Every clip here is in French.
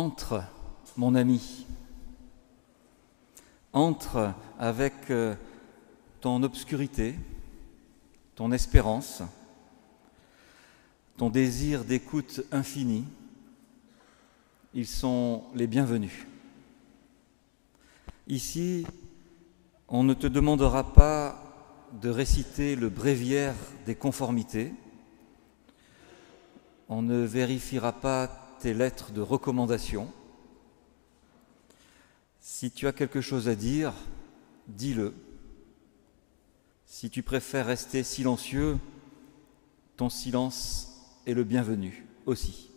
Entre, mon ami, entre avec ton obscurité, ton espérance, ton désir d'écoute infinie. Ils sont les bienvenus. Ici, on ne te demandera pas de réciter le bréviaire des conformités, on ne vérifiera pas tes lettres de recommandation. Si tu as quelque chose à dire, dis-le. Si tu préfères rester silencieux, ton silence est le bienvenu aussi.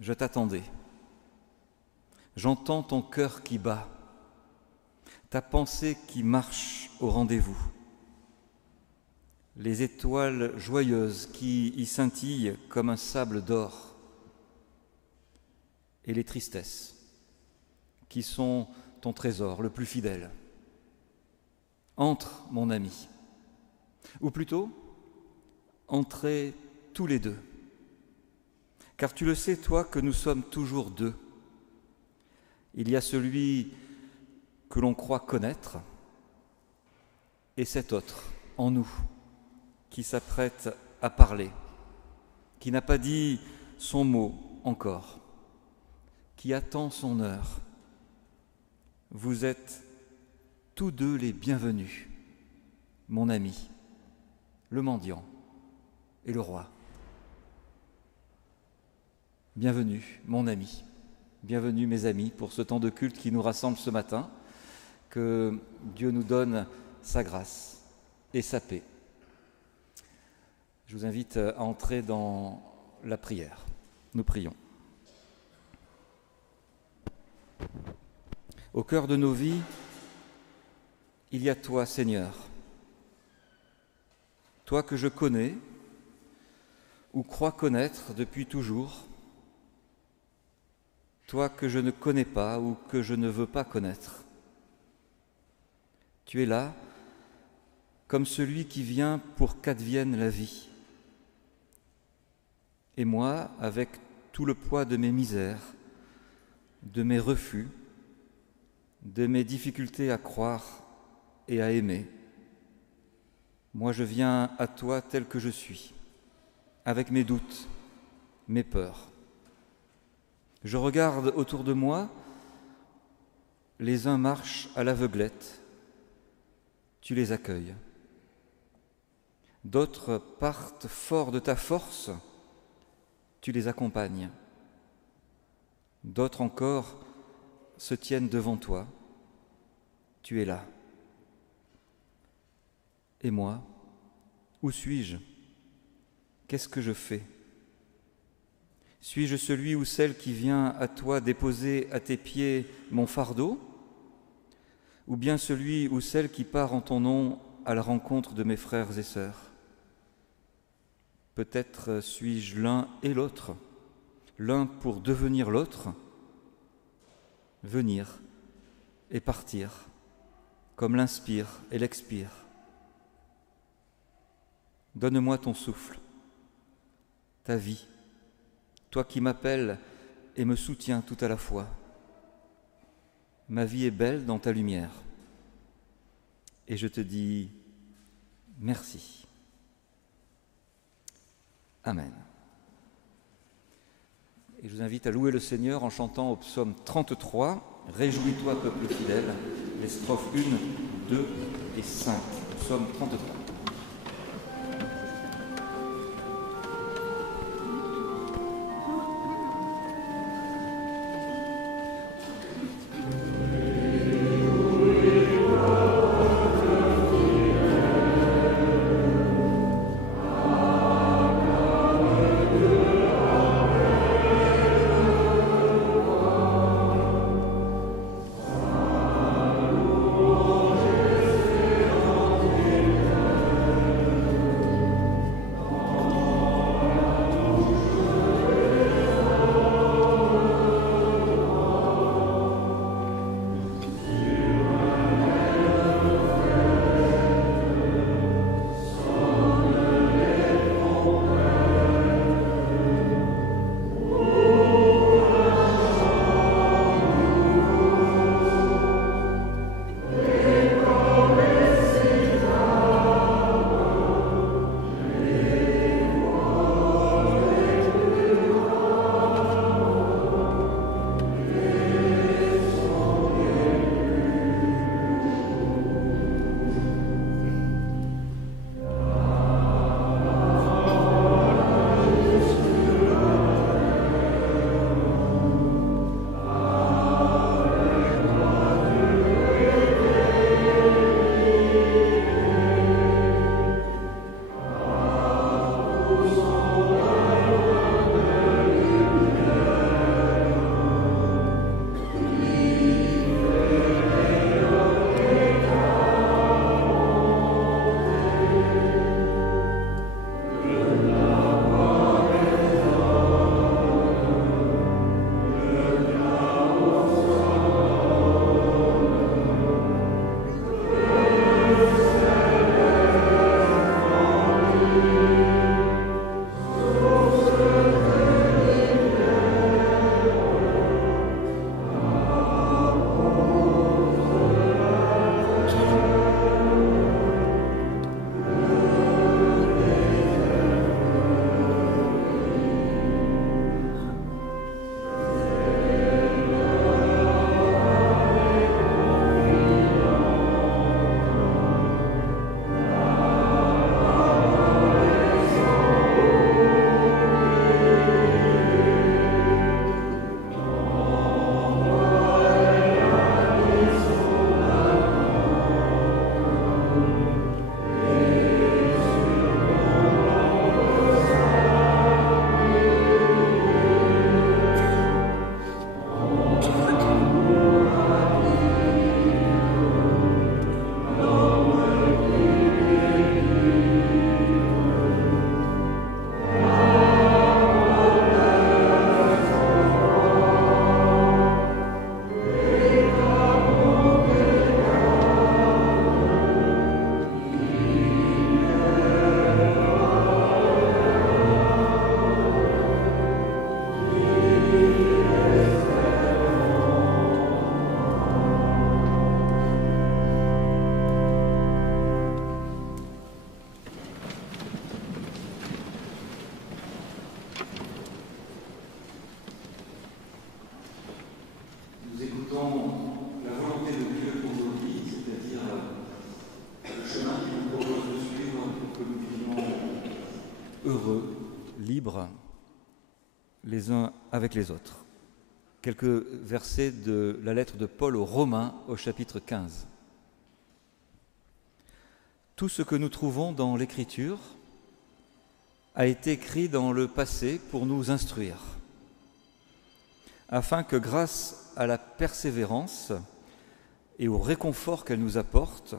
Je t'attendais. J'entends ton cœur qui bat, ta pensée qui marche au rendez-vous, les étoiles joyeuses qui y scintillent comme un sable d'or, et les tristesses qui sont ton trésor le plus fidèle. Entre, mon ami, ou plutôt, entrez tous les deux, car tu le sais, toi, que nous sommes toujours deux. Il y a celui que l'on croit connaître et cet autre en nous qui s'apprête à parler, qui n'a pas dit son mot encore, qui attend son heure. Vous êtes tous deux les bienvenus, mon ami, le mendiant et le roi. Bienvenue, mon ami, bienvenue mes amis pour ce temps de culte qui nous rassemble ce matin. Que Dieu nous donne sa grâce et sa paix. Je vous invite à entrer dans la prière. Nous prions. Au cœur de nos vies, il y a toi, Seigneur, toi que je connais ou crois connaître depuis toujours, toi que je ne connais pas ou que je ne veux pas connaître. Tu es là, comme celui qui vient pour qu'advienne la vie. Et moi, avec tout le poids de mes misères, de mes refus, de mes difficultés à croire et à aimer, moi je viens à toi tel que je suis, avec mes doutes, mes peurs. Je regarde autour de moi, les uns marchent à l'aveuglette, tu les accueilles. D'autres partent forts de ta force, tu les accompagnes. D'autres encore se tiennent devant toi, tu es là. Et moi, où suis-je? Qu'est-ce que je fais? Suis-je celui ou celle qui vient à toi déposer à tes pieds mon fardeau? Ou bien celui ou celle qui part en ton nom à la rencontre de mes frères et sœurs? Peut-être suis-je l'un et l'autre, l'un pour devenir l'autre, venir et partir, comme l'inspire et l'expire. Donne-moi ton souffle, ta vie, toi qui m'appelles et me soutiens tout à la fois. Ma vie est belle dans ta lumière. Et je te dis merci. Amen. Et je vous invite à louer le Seigneur en chantant au psaume 33, « Réjouis-toi, peuple fidèle », les strophes 1, 2 et 5. Psaume 33. les uns avec les autres. Quelques versets de la lettre de Paul aux Romains au chapitre 15. Tout ce que nous trouvons dans l'Écriture a été écrit dans le passé pour nous instruire, afin que grâce à la persévérance et au réconfort qu'elle nous apporte,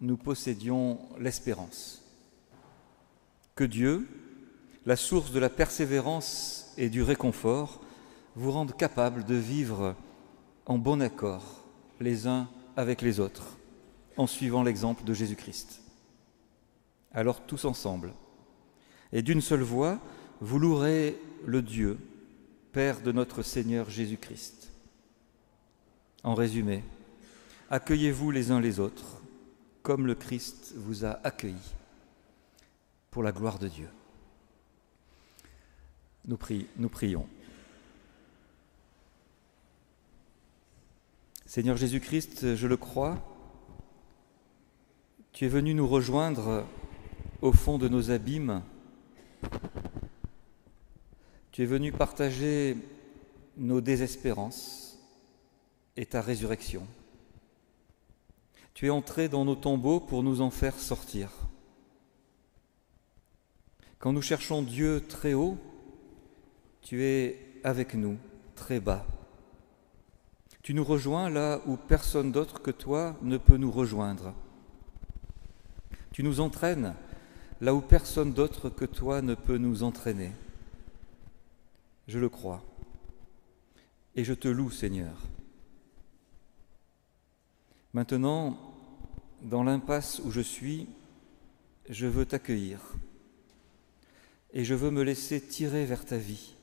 nous possédions l'espérance. Que Dieu, la source de la persévérance et du réconfort, vous rende capable de vivre en bon accord les uns avec les autres, en suivant l'exemple de Jésus-Christ. Alors tous ensemble, et d'une seule voix, vous louerez le Dieu, Père de notre Seigneur Jésus-Christ. En résumé, accueillez-vous les uns les autres, comme le Christ vous a accueillis, pour la gloire de Dieu. Nous prions. Seigneur Jésus-Christ, je le crois, tu es venu nous rejoindre au fond de nos abîmes. Tu es venu partager nos désespérances et ta résurrection. Tu es entré dans nos tombeaux pour nous en faire sortir. Quand nous cherchons Dieu très haut, tu es avec nous très bas. Tu nous rejoins là où personne d'autre que toi ne peut nous rejoindre. Tu nous entraînes là où personne d'autre que toi ne peut nous entraîner. Je le crois. Et je te loue, Seigneur. Maintenant, dans l'impasse où je suis, je veux t'accueillir. Et je veux me laisser tirer vers ta vie.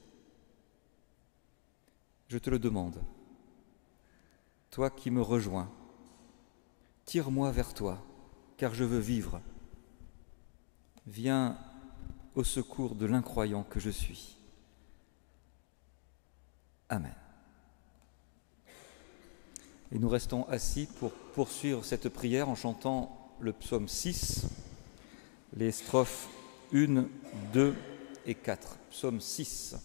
Je te le demande. Toi qui me rejoins, tire-moi vers toi, car je veux vivre. Viens au secours de l'incroyant que je suis. Amen. Et nous restons assis pour poursuivre cette prière en chantant le psaume 6, les strophes 1, 2 et 4. Psaume 6.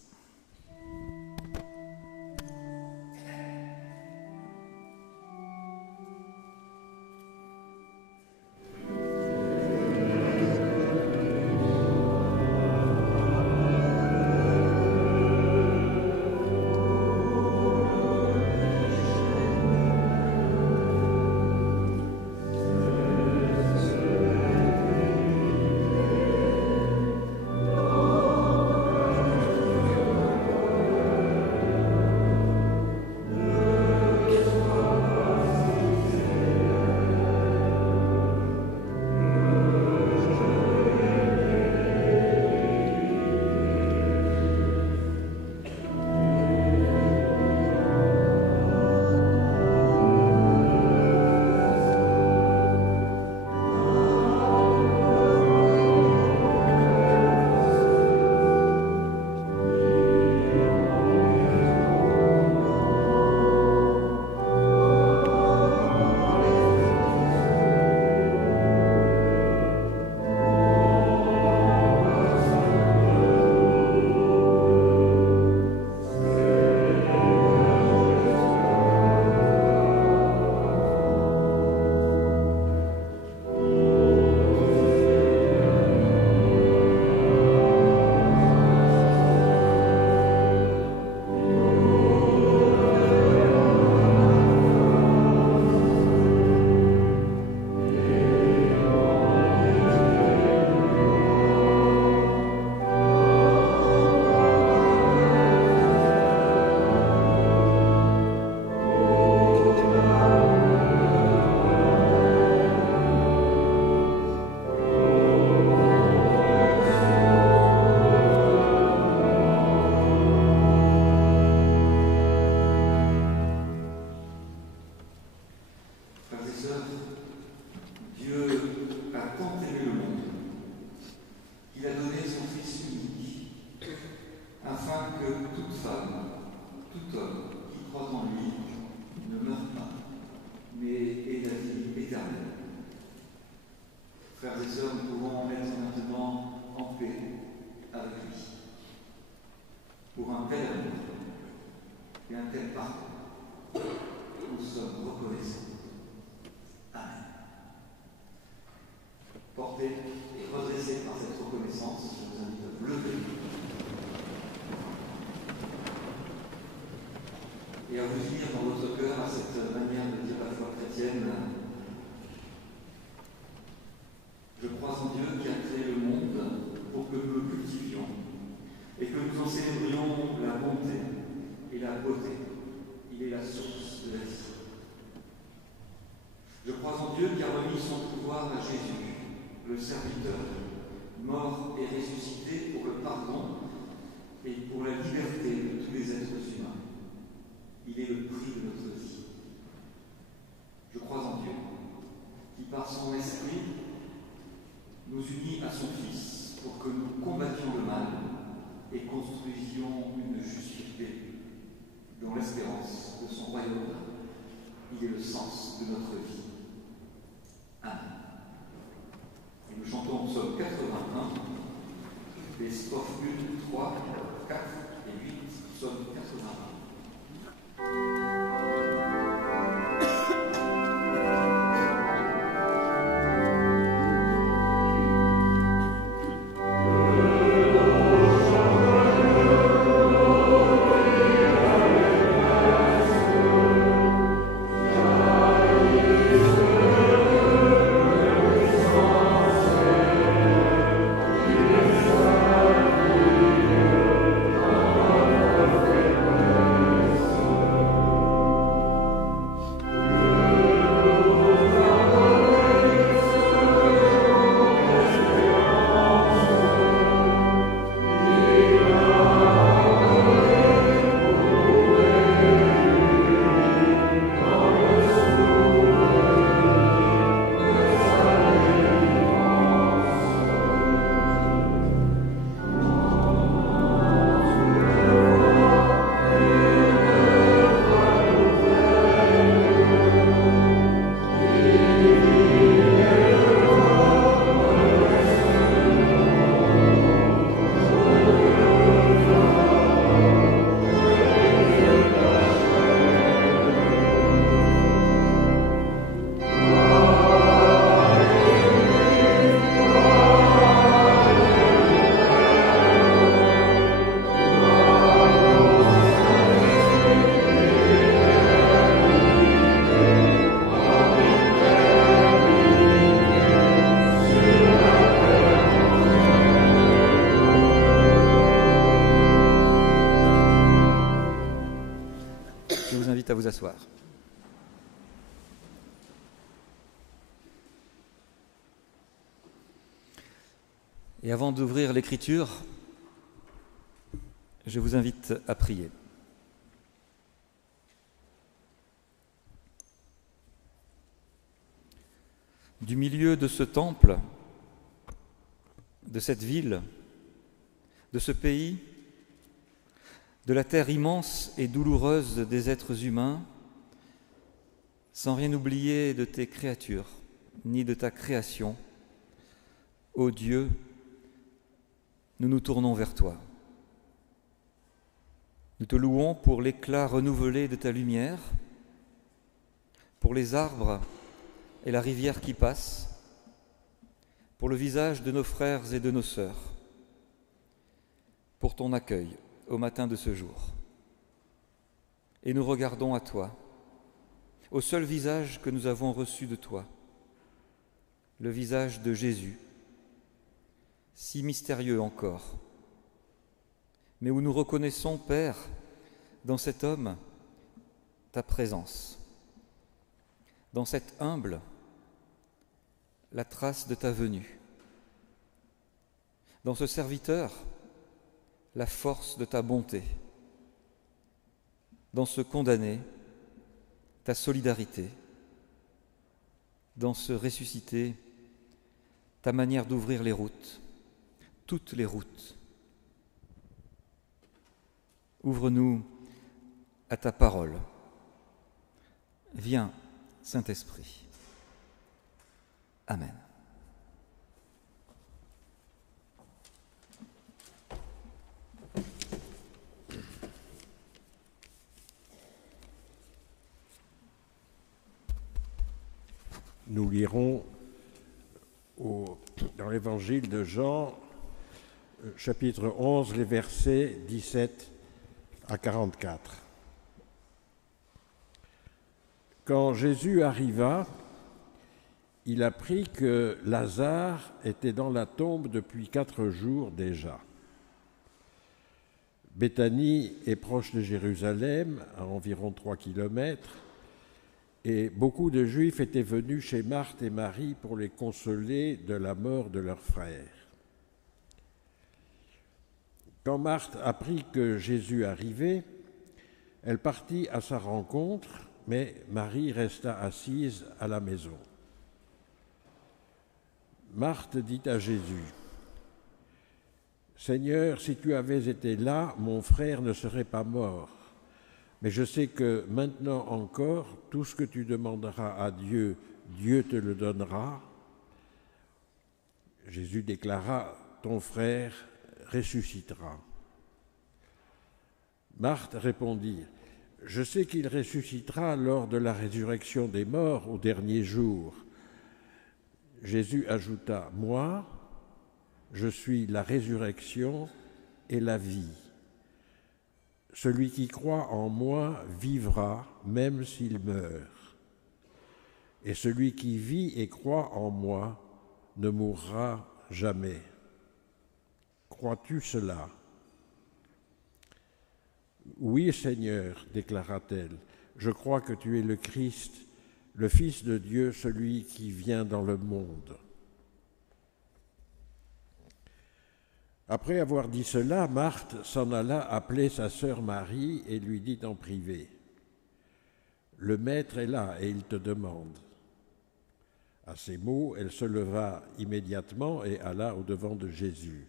laquelle partons. Nous sommes reconnaissants. Amen. Portés et redressés par cette reconnaissance, je vous invite à vous lever et à vous unir dans votre cœur à cette manière de dire la foi chrétienne. Je crois en Dieu qui a créé le monde pour que nous le cultivions et que nous en célébrions la bonté et la beauté. Il est la source de la vie. Je crois en Dieu qui a remis son pouvoir à Jésus, le serviteur, mort et ressuscité pour le pardon et pour la liberté de tous les êtres humains. Il est le prix de notre vie. Je crois en Dieu qui, par son esprit, nous unit à son Fils pour que nous combattions le mal et construisions une justité dans l'espérance de son royaume. Il est le sens de notre vie. Amen. Et nous chantons psaume 81, les strophes 1, 3, 4 et 8, psaume 81. À vous asseoir. Et avant d'ouvrir l'Écriture, je vous invite à prier. Du milieu de ce temple, de cette ville, de ce pays, de la terre immense et douloureuse des êtres humains, sans rien oublier de tes créatures, ni de ta création, ô Dieu, nous nous tournons vers toi. Nous te louons pour l'éclat renouvelé de ta lumière, pour les arbres et la rivière qui passe, pour le visage de nos frères et de nos sœurs, pour ton accueil au matin de ce jour. Et nous regardons à toi, au seul visage que nous avons reçu de toi, le visage de Jésus, si mystérieux encore, mais où nous reconnaissons, Père, dans cet homme, ta présence, dans cet humble, la trace de ta venue, dans ce serviteur, la force de ta bonté, dans ce condamné, ta solidarité, dans ce ressuscité, ta manière d'ouvrir les routes, toutes les routes. Ouvre-nous à ta parole. Viens, Saint-Esprit. Amen. Nous lirons dans l'évangile de Jean, chapitre 11, les versets 17 à 44. Quand Jésus arriva, il apprit que Lazare était dans la tombe depuis 4 jours déjà. Béthanie est proche de Jérusalem, à environ 3 kilomètres, et beaucoup de Juifs étaient venus chez Marthe et Marie pour les consoler de la mort de leur frère. Quand Marthe apprit que Jésus arrivait, elle partit à sa rencontre, mais Marie resta assise à la maison. Marthe dit à Jésus, « Seigneur, si tu avais été là, mon frère ne serait pas mort. Mais je sais que maintenant encore, tout ce que tu demanderas à Dieu, Dieu te le donnera. » Jésus déclara, « Ton frère ressuscitera. » Marthe répondit, « Je sais qu'il ressuscitera lors de la résurrection des morts au dernier jour. » Jésus ajouta, « Moi, je suis la résurrection et la vie. Celui qui croit en moi vivra même s'il meurt. Et celui qui vit et croit en moi ne mourra jamais. Crois-tu cela ? » « Oui, Seigneur, déclara-t-elle, je crois que tu es le Christ, le Fils de Dieu, celui qui vient dans le monde. » Après avoir dit cela, Marthe s'en alla appeler sa sœur Marie et lui dit en privé, « Le Maître est là et il te demande. » À ces mots, elle se leva immédiatement et alla au-devant de Jésus.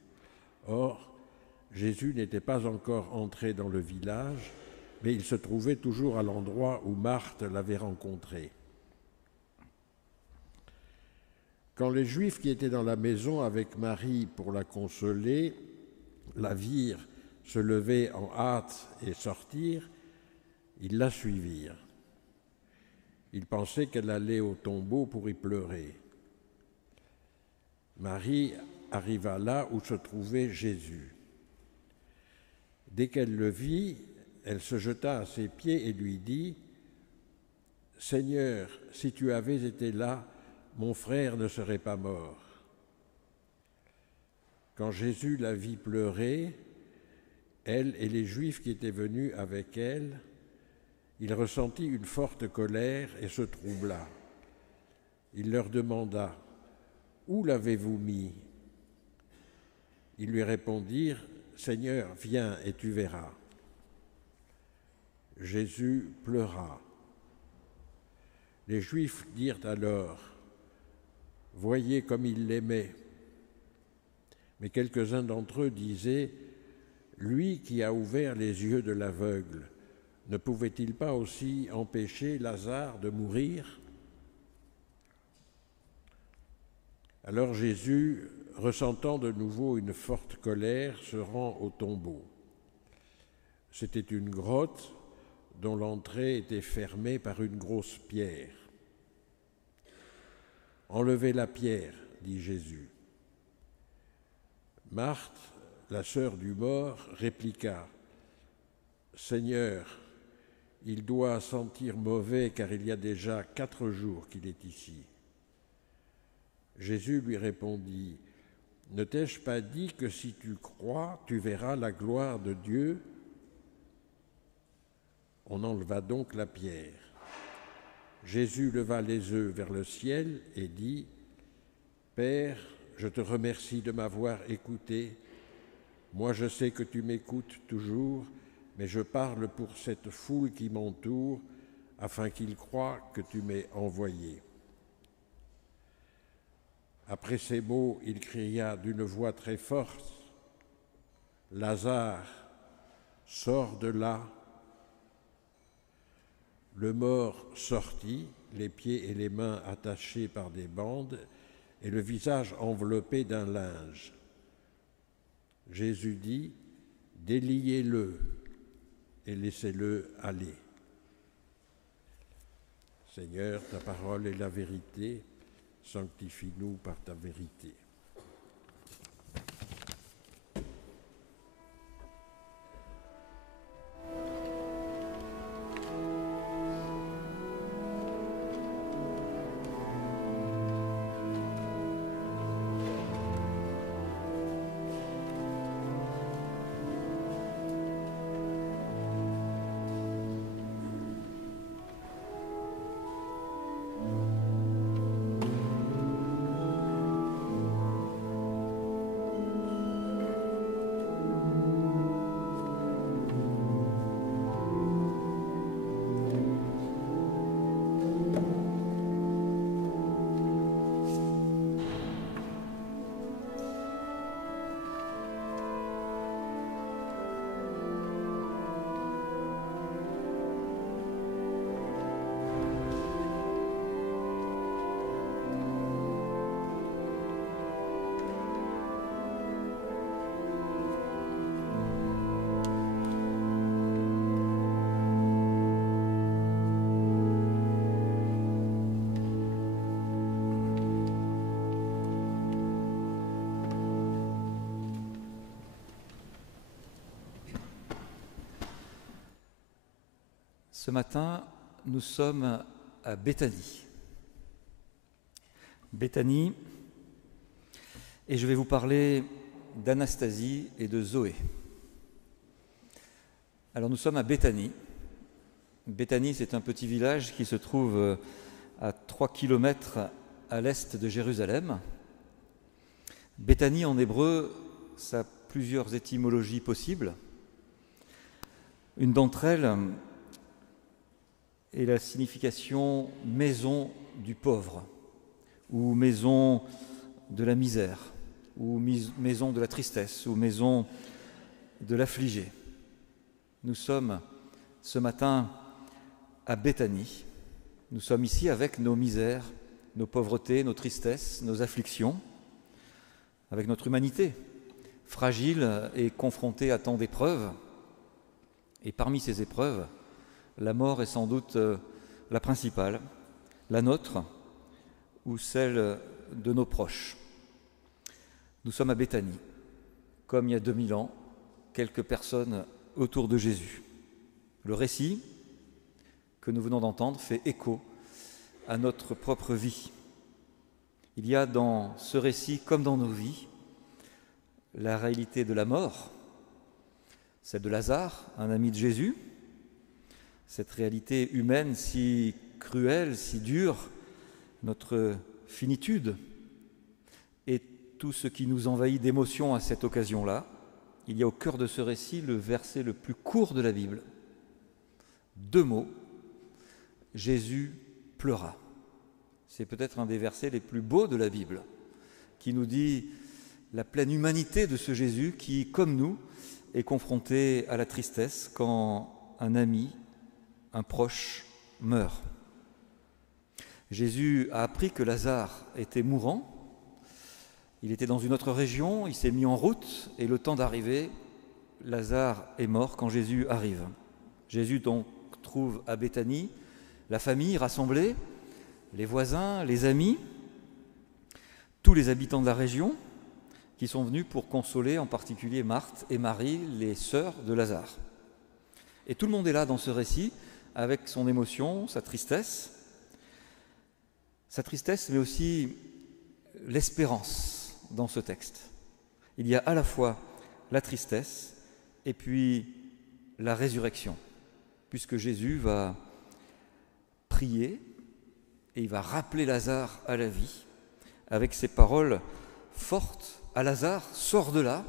Or, Jésus n'était pas encore entré dans le village, mais il se trouvait toujours à l'endroit où Marthe l'avait rencontré. Quand les Juifs qui étaient dans la maison avec Marie pour la consoler la virent se lever en hâte et sortir, ils la suivirent. Ils pensaient qu'elle allait au tombeau pour y pleurer. Marie arriva là où se trouvait Jésus. Dès qu'elle le vit, elle se jeta à ses pieds et lui dit, « Seigneur, si tu avais été là, mon frère ne serait pas mort. » Quand Jésus la vit pleurer, elle et les Juifs qui étaient venus avec elle, il ressentit une forte colère et se troubla. Il leur demanda, « Où l'avez-vous mis ?» Ils lui répondirent, « Seigneur, viens et tu verras. » Jésus pleura. Les Juifs dirent alors, « Voyez comme il l'aimait. » Mais quelques-uns d'entre eux disaient, « Lui qui a ouvert les yeux de l'aveugle, ne pouvait-il pas aussi empêcher Lazare de mourir ?» Alors Jésus, ressentant de nouveau une forte colère, se rend au tombeau. C'était une grotte dont l'entrée était fermée par une grosse pierre. « Enlevez la pierre, » dit Jésus. Marthe, la sœur du mort, répliqua, « Seigneur, il doit sentir mauvais car il y a déjà 4 jours qu'il est ici. » Jésus lui répondit, « Ne t'ai-je pas dit que si tu crois, tu verras la gloire de Dieu ?» On enleva donc la pierre. Jésus leva les yeux vers le ciel et dit, « Père, je te remercie de m'avoir écouté. Moi, je sais que tu m'écoutes toujours, mais je parle pour cette foule qui m'entoure, afin qu'ils croient que tu m'as envoyé. » Après ces mots, il cria d'une voix très forte, « Lazare, sors de là !» Le mort sortit, les pieds et les mains attachés par des bandes et le visage enveloppé d'un linge. Jésus dit, « Déliez-le et laissez-le aller. » Seigneur, ta parole est la vérité, sanctifie-nous par ta vérité. Ce matin, nous sommes à Béthanie. Béthanie, et je vais vous parler d'Anastasie et de Zoé. Alors nous sommes à Béthanie. Béthanie, c'est un petit village qui se trouve à 3 kilomètres à l'est de Jérusalem. Béthanie en hébreu, ça a plusieurs étymologies possibles. Une d'entre elles est la signification maison du pauvre, ou maison de la misère, ou maison de la tristesse, ou maison de l'affligé. Nous sommes ce matin à Béthanie. Nous sommes ici avec nos misères, nos pauvretés, nos tristesses, nos afflictions, avec notre humanité, fragile et confrontée à tant d'épreuves. Et parmi ces épreuves, la mort est sans doute la principale, la nôtre ou celle de nos proches. Nous sommes à Béthanie, comme il y a 2000 ans, quelques personnes autour de Jésus. Le récit que nous venons d'entendre fait écho à notre propre vie. Il y a dans ce récit, comme dans nos vies, la réalité de la mort, celle de Lazare, un ami de Jésus, cette réalité humaine si cruelle, si dure, notre finitude et tout ce qui nous envahit d'émotions à cette occasion-là. Il y a au cœur de ce récit le verset le plus court de la Bible. 2 mots, Jésus pleura. C'est peut-être un des versets les plus beaux de la Bible, qui nous dit la pleine humanité de ce Jésus qui, comme nous, est confronté à la tristesse quand un ami, un proche meurt. Jésus a appris que Lazare était mourant. Il était dans une autre région, il s'est mis en route et le temps d'arriver, Lazare est mort quand Jésus arrive. Jésus donc trouve à Béthanie la famille rassemblée, les voisins, les amis, tous les habitants de la région qui sont venus pour consoler en particulier Marthe et Marie, les sœurs de Lazare. Et tout le monde est là dans ce récit avec son émotion, sa tristesse mais aussi l'espérance dans ce texte. Il y a à la fois la tristesse et puis la résurrection, puisque Jésus va prier et il va rappeler Lazare à la vie avec ces paroles fortes à Lazare, sors de là,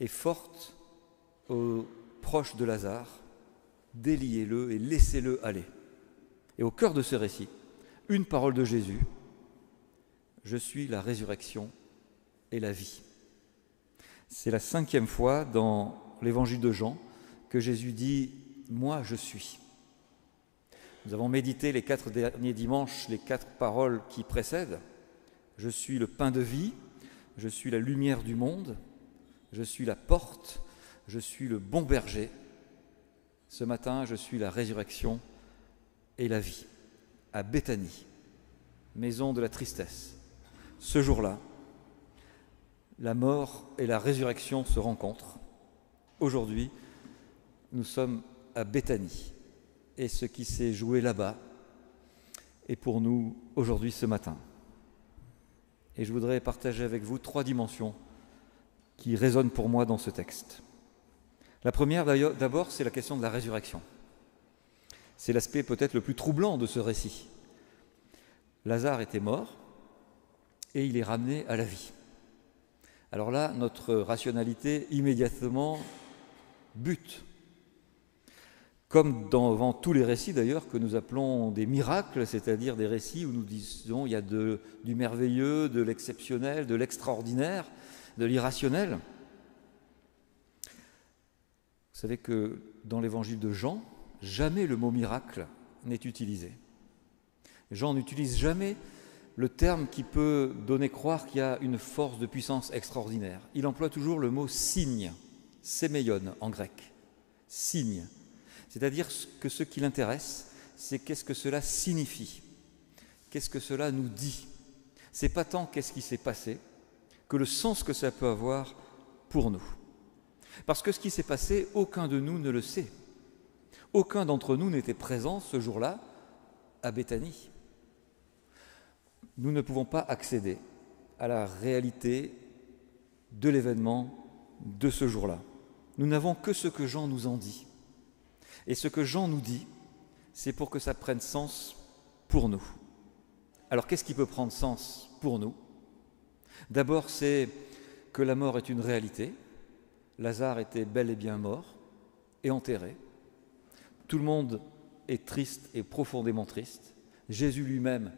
et fortes aux proches de Lazare, déliez-le et laissez-le aller. Et au cœur de ce récit, une parole de Jésus, je suis la résurrection et la vie. C'est la 5e fois dans l'évangile de Jean que Jésus dit « Moi je suis ». Nous avons médité les 4 derniers dimanches les 4 paroles qui précèdent. Je suis le pain de vie, je suis la lumière du monde, je suis la porte, je suis le bon berger. Ce matin, je suis la résurrection et la vie, à Béthanie, maison de la tristesse. Ce jour-là, la mort et la résurrection se rencontrent. Aujourd'hui, nous sommes à Béthanie, et ce qui s'est joué là-bas est pour nous aujourd'hui, ce matin. Et je voudrais partager avec vous 3 dimensions qui résonnent pour moi dans ce texte. La première, d'abord, c'est la question de la résurrection. C'est l'aspect peut-être le plus troublant de ce récit. Lazare était mort et il est ramené à la vie. Alors là, notre rationalité immédiatement bute. Comme devant tous les récits d'ailleurs que nous appelons des miracles, c'est-à-dire des récits où nous disons il y a du merveilleux, de l'exceptionnel, de l'extraordinaire, de l'irrationnel. Vous savez que dans l'évangile de Jean, jamais le mot miracle n'est utilisé. Jean n'utilise jamais le terme qui peut donner croire qu'il y a une force de puissance extraordinaire. Il emploie toujours le mot signe, séméion en grec, signe. C'est-à-dire que ce qui l'intéresse, c'est qu'est-ce que cela signifie, qu'est-ce que cela nous dit. C'est pas tant qu'est-ce qui s'est passé, que le sens que ça peut avoir pour nous. Parce que ce qui s'est passé, aucun de nous ne le sait. Aucun d'entre nous n'était présent ce jour-là à Béthanie. Nous ne pouvons pas accéder à la réalité de l'événement de ce jour-là. Nous n'avons que ce que Jean nous en dit. Et ce que Jean nous dit, c'est pour que ça prenne sens pour nous. Alors qu'est-ce qui peut prendre sens pour nous ? D'abord, c'est que la mort est une réalité. Lazare était bel et bien mort et enterré. Tout le monde est triste et profondément triste. Jésus lui-même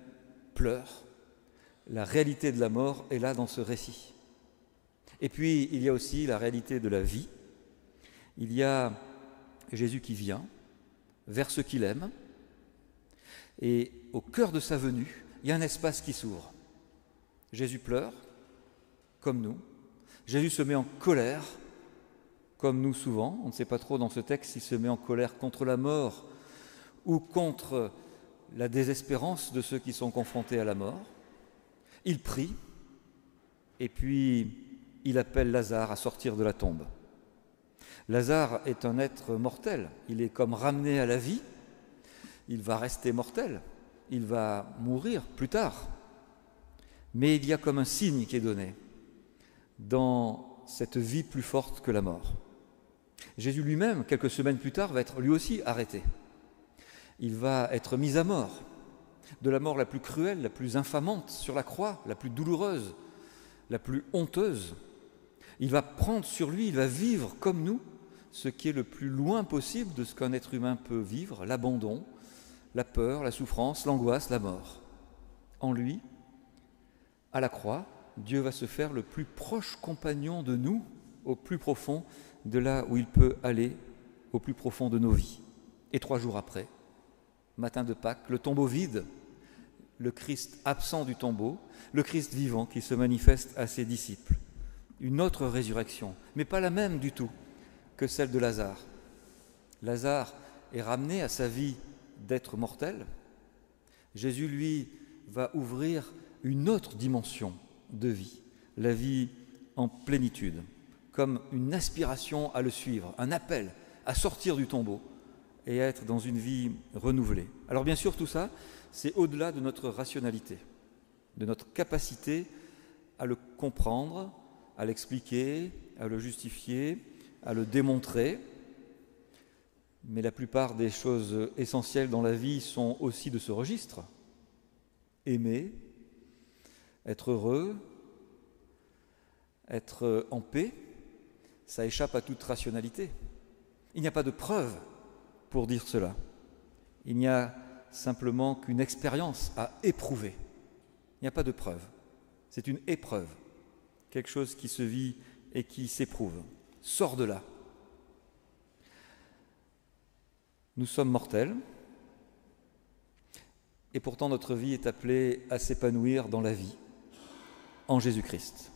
pleure. La réalité de la mort est là dans ce récit. Et puis, il y a aussi la réalité de la vie. Il y a Jésus qui vient vers ceux qu'il aime. Et au cœur de sa venue, il y a un espace qui s'ouvre. Jésus pleure, comme nous. Jésus se met en colère, comme nous souvent. On ne sait pas trop dans ce texte s'il se met en colère contre la mort ou contre la désespérance de ceux qui sont confrontés à la mort. Il prie et puis il appelle Lazare à sortir de la tombe. Lazare est un être mortel, il est comme ramené à la vie, il va rester mortel, il va mourir plus tard. Mais il y a comme un signe qui est donné dans cette vie plus forte que la mort. Jésus lui-même, quelques semaines plus tard, va être lui aussi arrêté. Il va être mis à mort, de la mort la plus cruelle, la plus infamante sur la croix, la plus douloureuse, la plus honteuse. Il va prendre sur lui, il va vivre comme nous, ce qui est le plus loin possible de ce qu'un être humain peut vivre, l'abandon, la peur, la souffrance, l'angoisse, la mort. En lui, à la croix, Dieu va se faire le plus proche compagnon de nous, au plus profond de là où il peut aller, au plus profond de nos vies. Et 3 jours après, matin de Pâques, le tombeau vide, le Christ absent du tombeau, le Christ vivant qui se manifeste à ses disciples. Une autre résurrection, mais pas la même du tout que celle de Lazare. Lazare est ramené à sa vie d'être mortel. Jésus, lui, va ouvrir une autre dimension de vie, la vie en plénitude, comme une aspiration à le suivre, un appel à sortir du tombeau et à être dans une vie renouvelée. Alors bien sûr, tout ça, c'est au-delà de notre rationalité, de notre capacité à le comprendre, à l'expliquer, à le justifier, à le démontrer. Mais la plupart des choses essentielles dans la vie sont aussi de ce registre. Aimer, être heureux, être en paix, ça échappe à toute rationalité. Il n'y a pas de preuve pour dire cela. Il n'y a simplement qu'une expérience à éprouver. Il n'y a pas de preuve. C'est une épreuve, quelque chose qui se vit et qui s'éprouve. Sors de là. Nous sommes mortels et pourtant notre vie est appelée à s'épanouir dans la vie, en Jésus-Christ.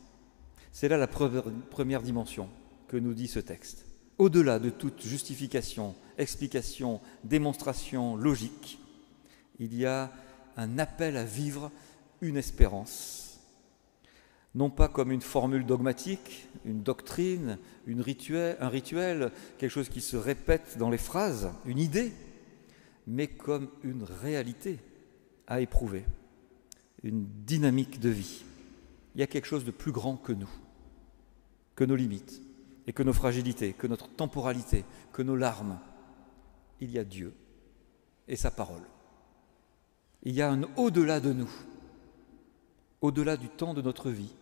C'est là la première dimension que nous dit ce texte. Au-delà de toute justification, explication, démonstration logique, Il y a un appel à vivre une espérance. Non pas comme une formule dogmatique, une doctrine, un rituel, quelque chose qui se répète dans les phrases, une idée, mais comme une réalité à éprouver, une dynamique de vie. Il y a quelque chose de plus grand que nous, que nos limites, et que nos fragilités, que notre temporalité, que nos larmes. Il y a Dieu et sa parole. Il y a un au-delà de nous, au-delà du temps de notre vie.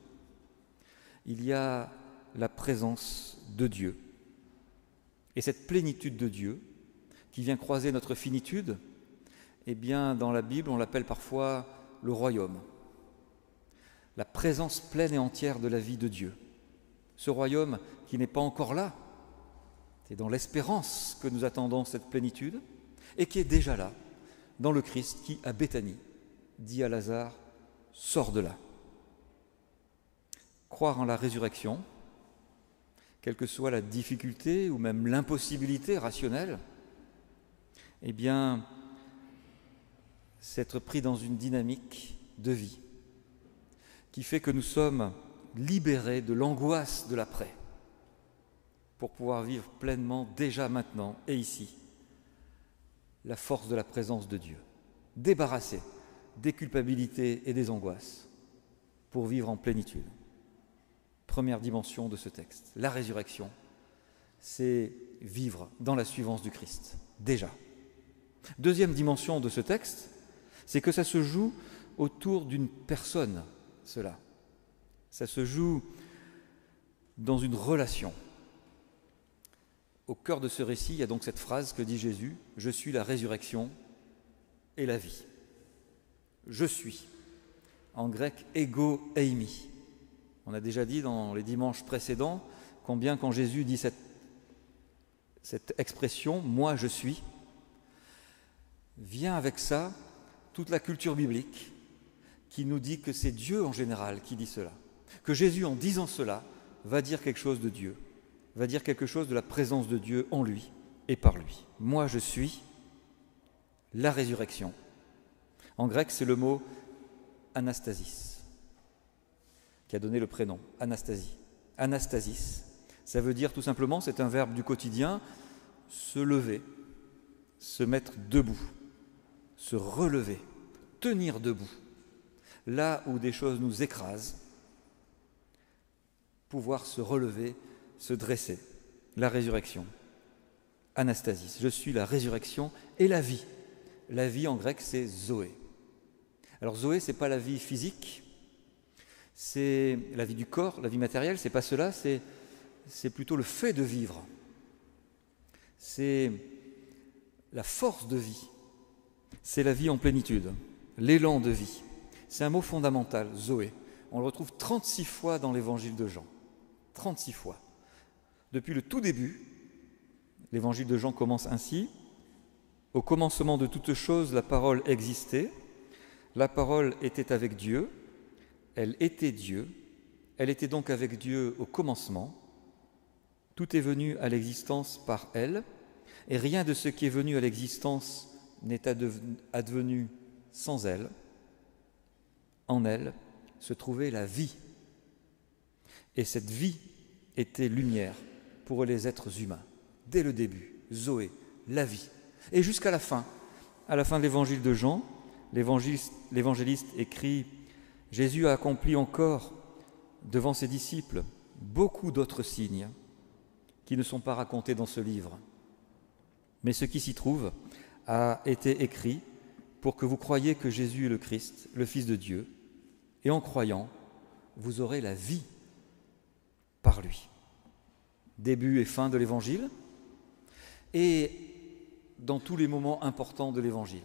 Il y a la présence de Dieu. Et cette plénitude de Dieu, qui vient croiser notre finitude, eh bien, dans la Bible, on l'appelle parfois le royaume. La présence pleine et entière de la vie de Dieu. Ce royaume qui n'est pas encore là, c'est dans l'espérance que nous attendons cette plénitude, et qui est déjà là, dans le Christ qui, à Béthanie, dit à Lazare, « Sors de là ». Croire en la résurrection, quelle que soit la difficulté ou même l'impossibilité rationnelle, eh bien, c'est être pris dans une dynamique de vie qui fait que nous sommes libérés de l'angoisse de l'après pour pouvoir vivre pleinement déjà maintenant et ici la force de la présence de Dieu, débarrassés des culpabilités et des angoisses pour vivre en plénitude. Première dimension de ce texte, la résurrection, c'est vivre dans la suivance du Christ, déjà. Deuxième dimension de ce texte, c'est que ça se joue autour d'une personne, cela. Ça se joue dans une relation. Au cœur de ce récit, il y a donc cette phrase que dit Jésus, « Je suis la résurrection et la vie ». Je suis, en grec, ego eimi. On a déjà dit dans les dimanches précédents combien quand Jésus dit cette expression « moi je suis », vient avec ça toute la culture biblique qui nous dit que c'est Dieu en général qui dit cela. Que Jésus, en disant cela, va dire quelque chose de Dieu, va dire quelque chose de la présence de Dieu en lui et par lui. Moi je suis la résurrection. En grec, c'est le mot anastasis, qui a donné le prénom, Anastasie. Anastasis, ça veut dire tout simplement, c'est un verbe du quotidien, se lever, se mettre debout, se relever, tenir debout. Là où des choses nous écrasent, pouvoir se relever, se dresser. La résurrection. Anastasis, je suis la résurrection et la vie. La vie en grec, c'est Zoé. Alors Zoé, ce n'est pas la vie physique, c'est la vie du corps, la vie matérielle, c'est pas cela, c'est plutôt le fait de vivre. C'est la force de vie, c'est la vie en plénitude, l'élan de vie. C'est un mot fondamental, Zoé. On le retrouve 36 fois dans l'évangile de Jean. 36 fois. Depuis le tout début, l'évangile de Jean commence ainsi. Au commencement de toutes choses, la parole existait. La parole était avec Dieu. Elle était Dieu. Elle était donc avec Dieu au commencement. Tout est venu à l'existence par elle. Et rien de ce qui est venu à l'existence n'est advenu sans elle. En elle se trouvait la vie. Et cette vie était lumière pour les êtres humains. Dès le début, Zoé, la vie. Et jusqu'à la fin de l'évangile de Jean, l'évangéliste écrit « Jésus a accompli encore devant ses disciples beaucoup d'autres signes qui ne sont pas racontés dans ce livre. Mais ce qui s'y trouve a été écrit pour que vous croyiez que Jésus est le Christ, le Fils de Dieu, et en croyant, vous aurez la vie par lui. » Début et fin de l'Évangile, et dans tous les moments importants de l'Évangile.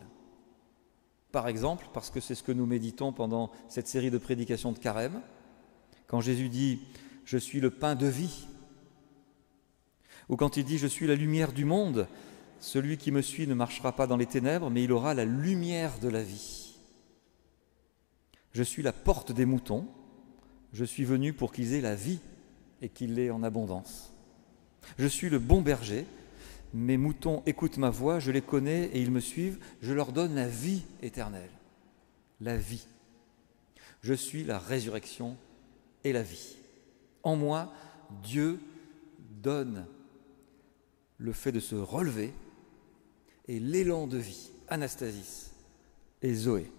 Par exemple, parce que c'est ce que nous méditons pendant cette série de prédications de Carême, quand Jésus dit « Je suis le pain de vie », ou quand il dit « Je suis la lumière du monde », celui qui me suit ne marchera pas dans les ténèbres, mais il aura la lumière de la vie. Je suis la porte des moutons, je suis venu pour qu'ils aient la vie et qu'ils l'aient en abondance. Je suis le bon berger, Mes moutons écoutent ma voix, je les connais et ils me suivent, je leur donne la vie éternelle. La vie. Je suis la résurrection et la vie. En moi, Dieu donne le fait de se relever et l'élan de vie, anastasis et Zoé.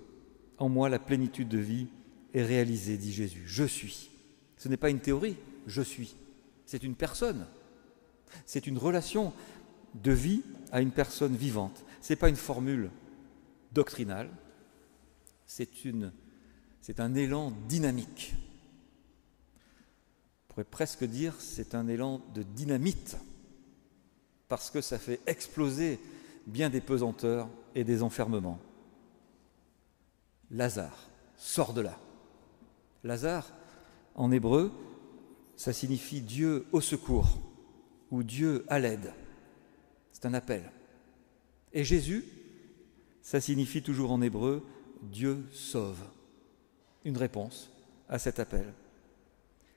En moi, la plénitude de vie est réalisée, dit Jésus. Je suis. Ce n'est pas une théorie, je suis. C'est une personne. C'est une relation de vie à une personne vivante. Ce n'est pas une formule doctrinale, c'est un élan dynamique. On pourrait presque dire c'est un élan de dynamite, parce que ça fait exploser bien des pesanteurs et des enfermements. Lazare sort de là. Lazare, en hébreu, ça signifie Dieu au secours ou Dieu à l'aide. C'est un appel. Et Jésus, ça signifie toujours en hébreu Dieu sauve. Une réponse à cet appel.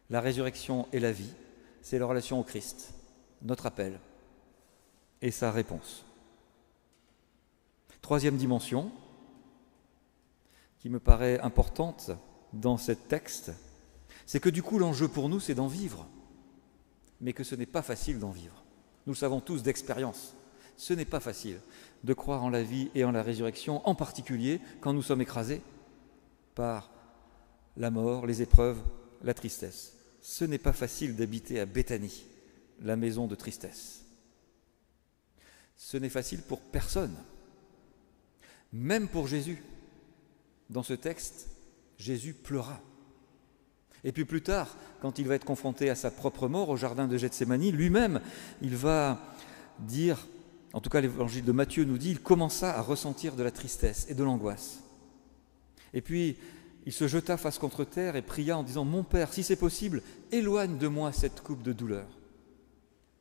La résurrection et la vie, c'est la relation au Christ, notre appel et sa réponse. Troisième dimension, qui me paraît importante dans ce texte, c'est que du coup l'enjeu pour nous c'est d'en vivre, mais que ce n'est pas facile d'en vivre. Nous le savons tous d'expérience, ce n'est pas facile de croire en la vie et en la résurrection, en particulier quand nous sommes écrasés par la mort, les épreuves, la tristesse. Ce n'est pas facile d'habiter à Béthanie, la maison de tristesse. Ce n'est facile pour personne, même pour Jésus. Dans ce texte, Jésus pleura. Et puis plus tard, quand il va être confronté à sa propre mort au jardin de Gethsémani, lui-même, il va dire, en tout cas l'évangile de Matthieu nous dit, il commença à ressentir de la tristesse et de l'angoisse. Et puis, il se jeta face contre terre et pria en disant « Mon Père, si c'est possible, éloigne de moi cette coupe de douleur. »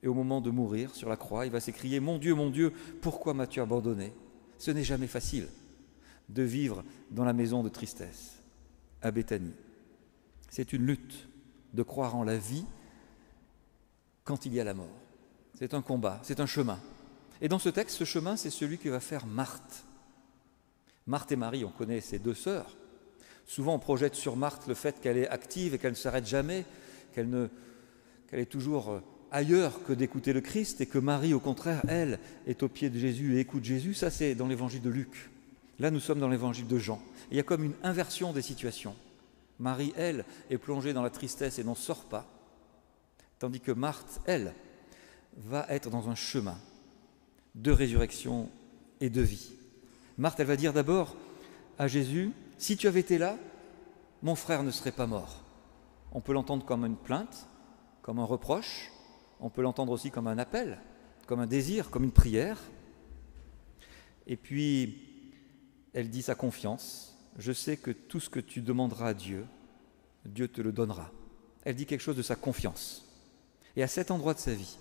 Et au moment de mourir sur la croix, il va s'écrier « Mon Dieu, pourquoi m'as-tu abandonné ?» Ce n'est jamais facile de vivre dans la maison de tristesse, à Béthanie. C'est une lutte de croire en la vie quand il y a la mort. C'est un combat, c'est un chemin. Et dans ce texte, ce chemin, c'est celui que va faire Marthe. Marthe et Marie, on connaît ces deux sœurs. Souvent, on projette sur Marthe le fait qu'elle est active et qu'elle ne s'arrête jamais, qu'elle est toujours ailleurs que d'écouter le Christ, et que Marie, au contraire, elle, est aux pieds de Jésus et écoute Jésus. Ça, c'est dans l'évangile de Luc. Là, nous sommes dans l'évangile de Jean. Et il y a comme une inversion des situations. Marie, elle, est plongée dans la tristesse et n'en sort pas, tandis que Marthe, elle, va être dans un chemin de résurrection et de vie. Marthe, elle va dire d'abord à Jésus, « Si tu avais été là, mon frère ne serait pas mort. » On peut l'entendre comme une plainte, comme un reproche, on peut l'entendre aussi comme un appel, comme un désir, comme une prière. Et puis, elle dit sa confiance. Je sais que tout ce que tu demanderas à Dieu, Dieu te le donnera. Elle dit quelque chose de sa confiance. Et à cet endroit de sa vie,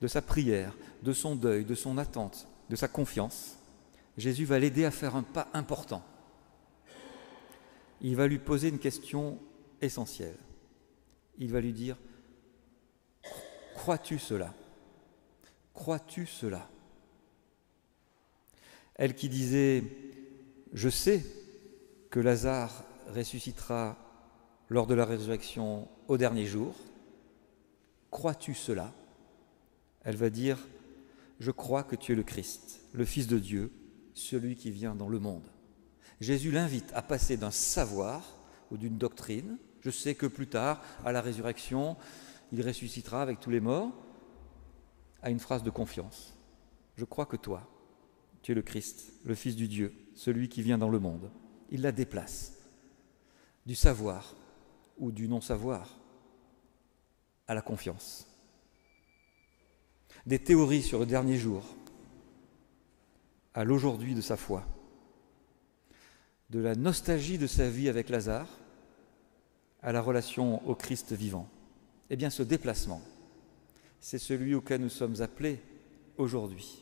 de sa prière, de son deuil, de son attente, de sa confiance, Jésus va l'aider à faire un pas important. Il va lui poser une question essentielle. Il va lui dire « Crois-tu cela ? Crois-tu cela ?» Elle qui disait « Je sais que Lazare ressuscitera lors de la résurrection au dernier jour. Crois-tu cela ?» Elle va dire « Je crois que tu es le Christ, le Fils de Dieu, celui qui vient dans le monde. » Jésus l'invite à passer d'un savoir ou d'une doctrine, je sais que plus tard, à la résurrection, il ressuscitera avec tous les morts, à une phrase de confiance. Je crois que toi, tu es le Christ, le Fils du Dieu, celui qui vient dans le monde. Il la déplace du savoir ou du non-savoir à la confiance. Des théories sur le dernier jour à l'aujourd'hui de sa foi. De la nostalgie de sa vie avec Lazare à la relation au Christ vivant. Eh bien, ce déplacement, c'est celui auquel nous sommes appelés aujourd'hui.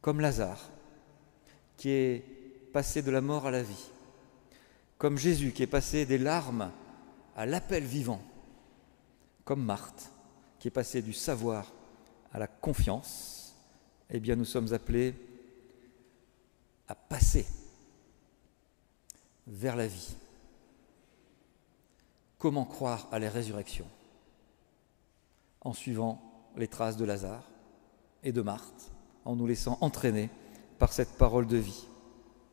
Comme Lazare, qui est passé de la mort à la vie. Comme Jésus, qui est passé des larmes à l'appel vivant. Comme Marthe, qui est passé du savoir à la confiance, eh bien nous sommes appelés à passer vers la vie. Comment croire à la résurrection? En suivant les traces de Lazare et de Marthe, en nous laissant entraîner par cette parole de vie.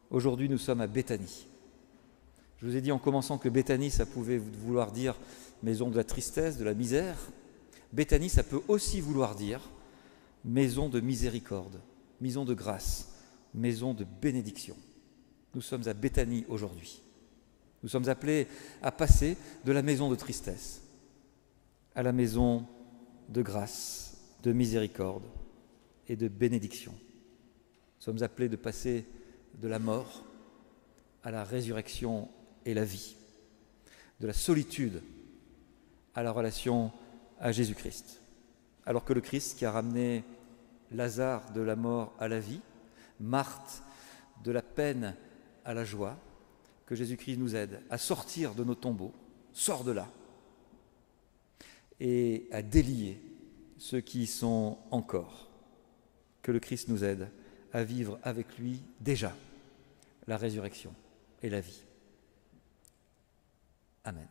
Aujourd'hui, nous sommes à Béthanie. Je vous ai dit en commençant que Béthanie, ça pouvait vouloir dire maison de la tristesse, de la misère. Béthanie, ça peut aussi vouloir dire maison de miséricorde, maison de grâce, maison de bénédiction. Nous sommes à Béthanie aujourd'hui. Nous sommes appelés à passer de la maison de tristesse à la maison de grâce, de miséricorde et de bénédiction. Nous sommes appelés de passer de la mort à la résurrection et la vie, de la solitude à la relation à Jésus-Christ. Alors que le Christ qui a ramené Lazare de la mort à la vie, Marthe de la peine à la joie, que Jésus-Christ nous aide à sortir de nos tombeaux, sort de là, et à délier ceux qui y sont encore. Que le Christ nous aide à vivre avec lui déjà la résurrection et la vie. Amen.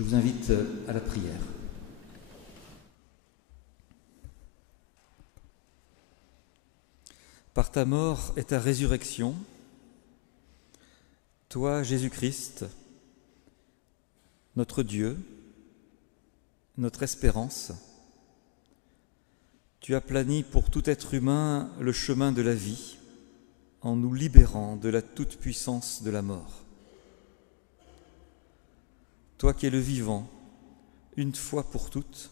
Je vous invite à la prière. Par ta mort et ta résurrection, toi, Jésus-Christ, notre Dieu, notre espérance, tu as plani pour tout être humain le chemin de la vie en nous libérant de la toute-puissance de la mort. Toi qui es le vivant, une fois pour toutes,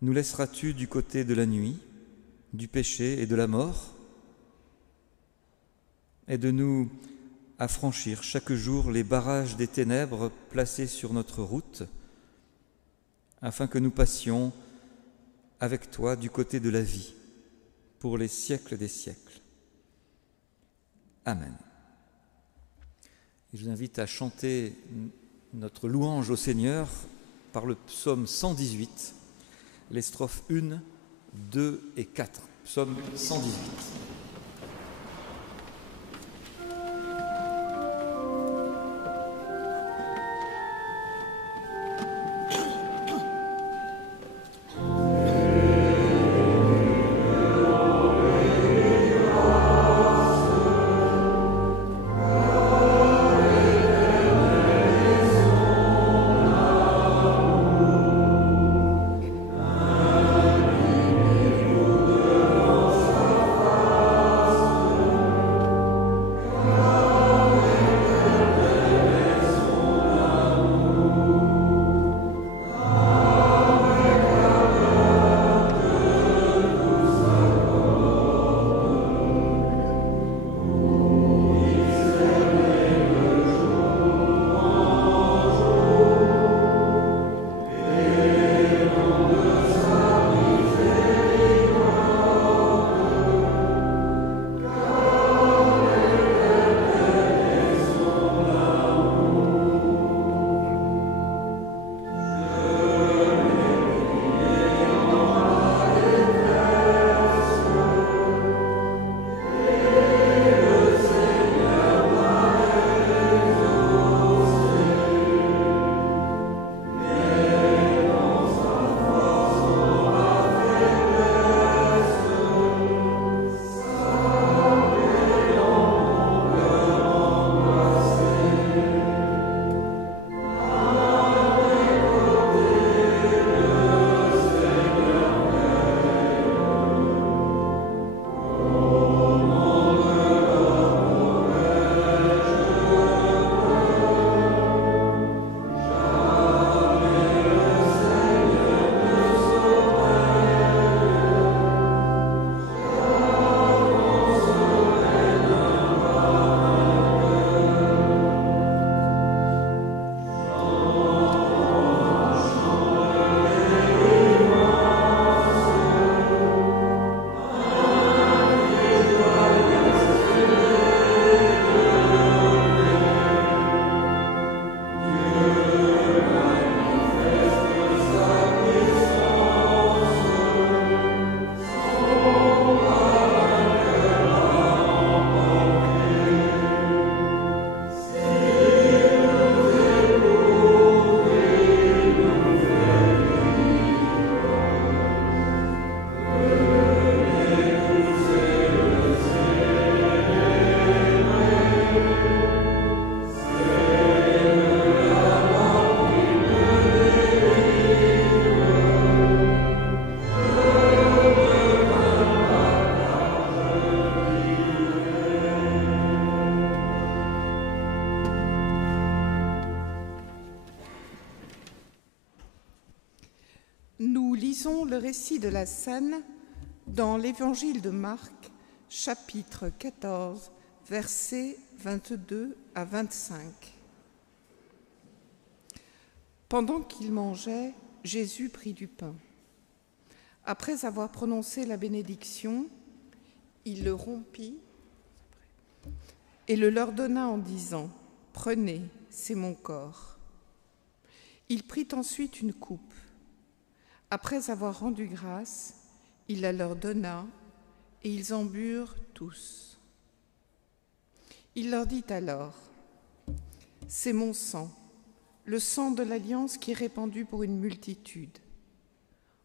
nous laisseras-tu du côté de la nuit, du péché et de la mort? Aide-nous à franchir chaque jour les barrages des ténèbres placés sur notre route, afin que nous passions avec toi du côté de la vie, pour les siècles des siècles. Amen. Et je vous invite à chanter notre louange au Seigneur par le psaume 118, les strophes 1, 2 et 4. Psaume 118. le récit de la scène dans l'Évangile de Marc, chapitre 14, versets 22 à 25. Pendant qu'il mangeait, Jésus prit du pain. Après avoir prononcé la bénédiction, il le rompit et le leur donna en disant : « Prenez, c'est mon corps. » Il prit ensuite une coupe. Après avoir rendu grâce, il la leur donna et ils en burent tous. Il leur dit alors : « C'est mon sang, le sang de l'alliance qui est répandu pour une multitude.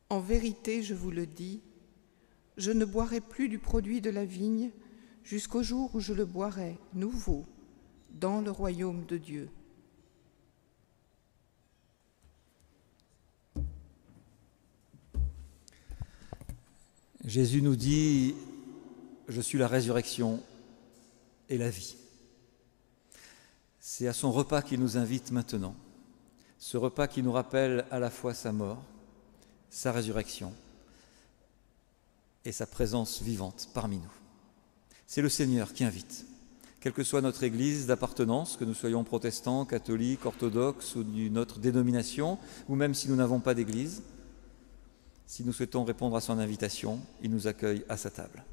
En vérité, je vous le dis, je ne boirai plus du produit de la vigne jusqu'au jour où je le boirai nouveau dans le royaume de Dieu. » Jésus nous dit : « Je suis la résurrection et la vie. » C'est à son repas qu'il nous invite maintenant. Ce repas qui nous rappelle à la fois sa mort, sa résurrection et sa présence vivante parmi nous. C'est le Seigneur qui invite. Quelle que soit notre Église d'appartenance, que nous soyons protestants, catholiques, orthodoxes ou d'une autre dénomination, ou même si nous n'avons pas d'Église, si nous souhaitons répondre à son invitation, il nous accueille à sa table.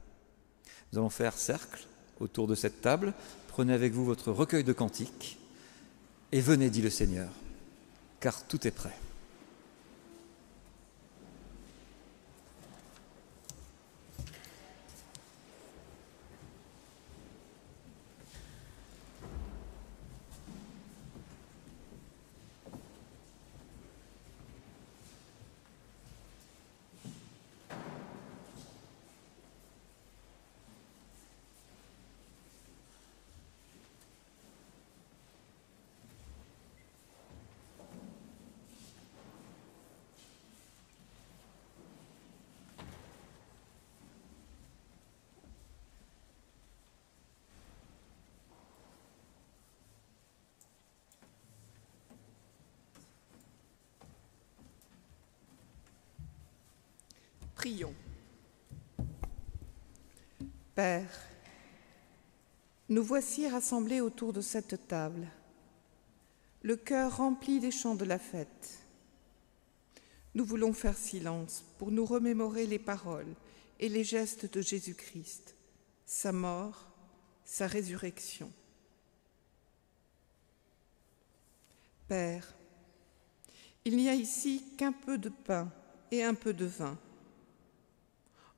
Nous allons faire cercle autour de cette table. Prenez avec vous votre recueil de cantiques et venez, dit le Seigneur, car tout est prêt. Prions. Père, nous voici rassemblés autour de cette table, le cœur rempli des chants de la fête. Nous voulons faire silence pour nous remémorer les paroles et les gestes de Jésus-Christ, sa mort, sa résurrection. Père, il n'y a ici qu'un peu de pain et un peu de vin.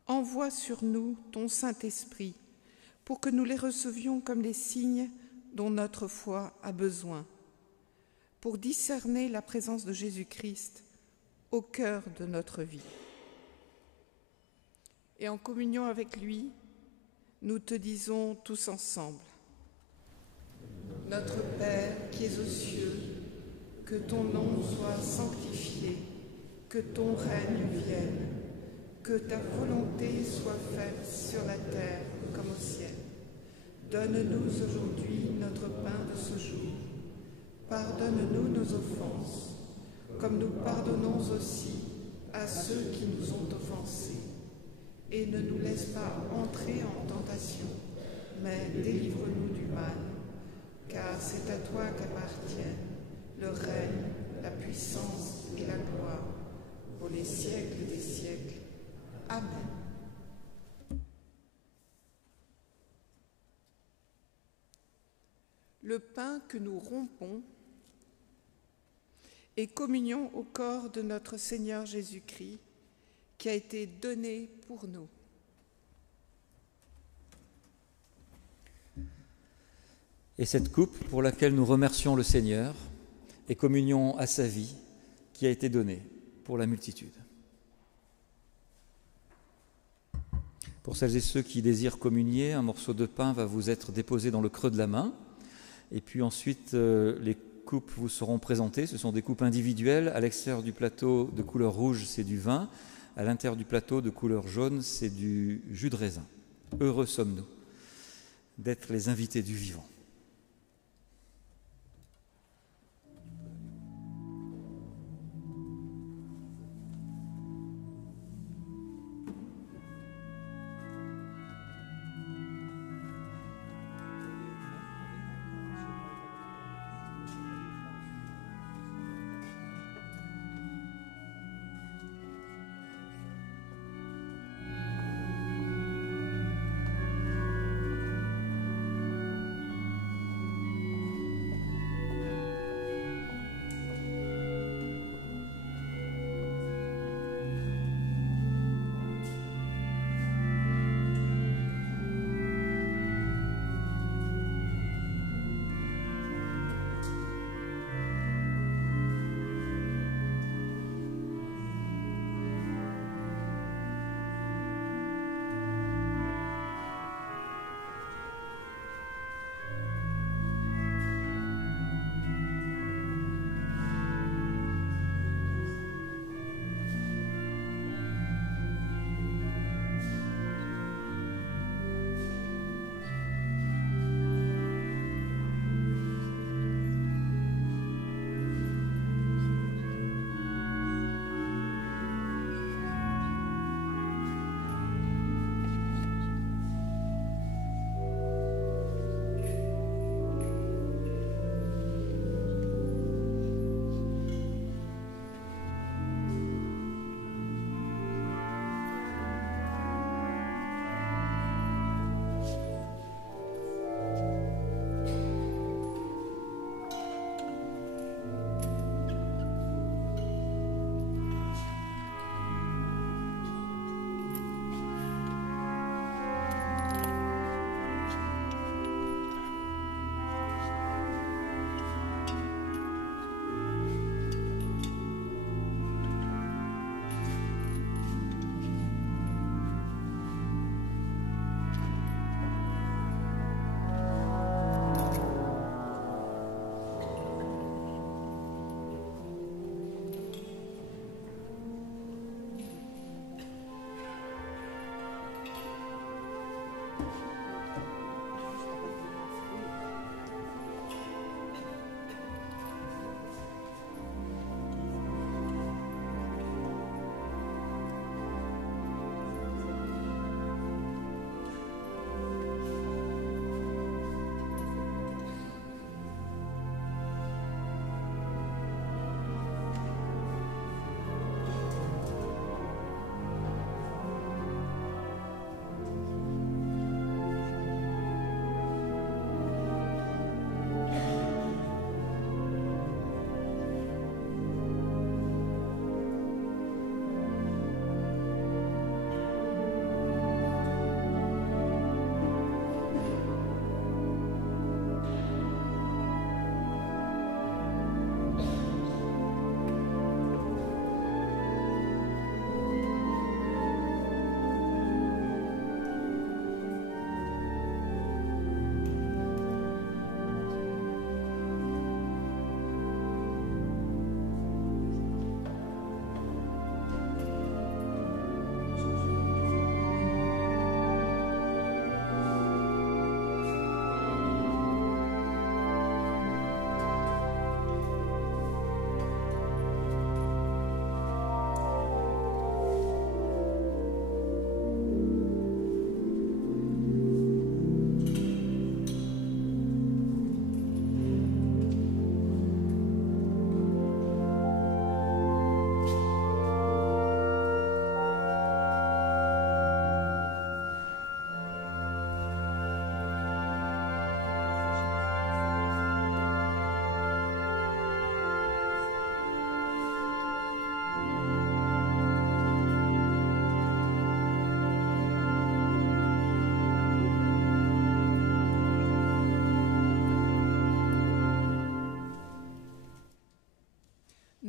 Envoie sur nous ton Saint-Esprit pour que nous les recevions comme les signes dont notre foi a besoin, pour discerner la présence de Jésus-Christ au cœur de notre vie. Et en communion avec lui, nous te disons tous ensemble : Notre Père qui es aux cieux, que ton nom soit sanctifié, que ton règne vienne. Que ta volonté soit faite sur la terre comme au ciel. Donne-nous aujourd'hui notre pain de ce jour. Pardonne-nous nos offenses, comme nous pardonnons aussi à ceux qui nous ont offensés. Et ne nous laisse pas entrer en tentation, mais délivre-nous du mal. Car c'est à toi qu'appartiennent le règne, la puissance et la gloire, pour les siècles des siècles. Amen. Le pain que nous rompons est communion au corps de notre Seigneur Jésus-Christ qui a été donné pour nous. Et cette coupe pour laquelle nous remercions le Seigneur est communion à sa vie qui a été donnée pour la multitude. Pour celles et ceux qui désirent communier, un morceau de pain va vous être déposé dans le creux de la main. Et puis ensuite, les coupes vous seront présentées. Ce sont des coupes individuelles. À l'extérieur du plateau de couleur rouge, c'est du vin. À l'intérieur du plateau de couleur jaune, c'est du jus de raisin. Heureux sommes-nous d'être les invités du vivant.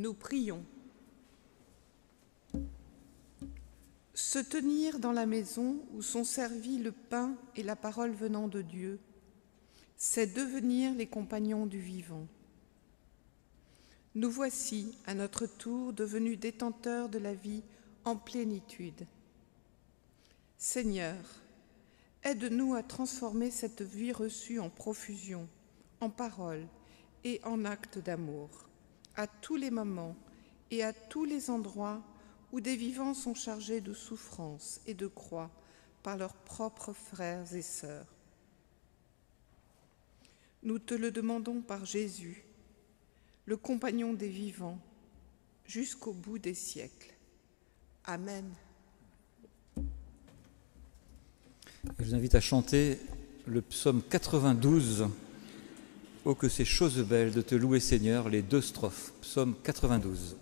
Nous prions. Se tenir dans la maison où sont servis le pain et la parole venant de Dieu, c'est devenir les compagnons du vivant. Nous voici, à notre tour, devenus détenteurs de la vie en plénitude. Seigneur, aide-nous à transformer cette vie reçue en profusion, en paroles et en actes d'amour, à tous les moments et à tous les endroits où des vivants sont chargés de souffrance et de croix par leurs propres frères et sœurs. Nous te le demandons par Jésus, le compagnon des vivants, jusqu'au bout des siècles. Amen. Je vous invite à chanter le psaume 92. « Oh que ces choses belles de te louer Seigneur », les 2 strophes, psaume 92.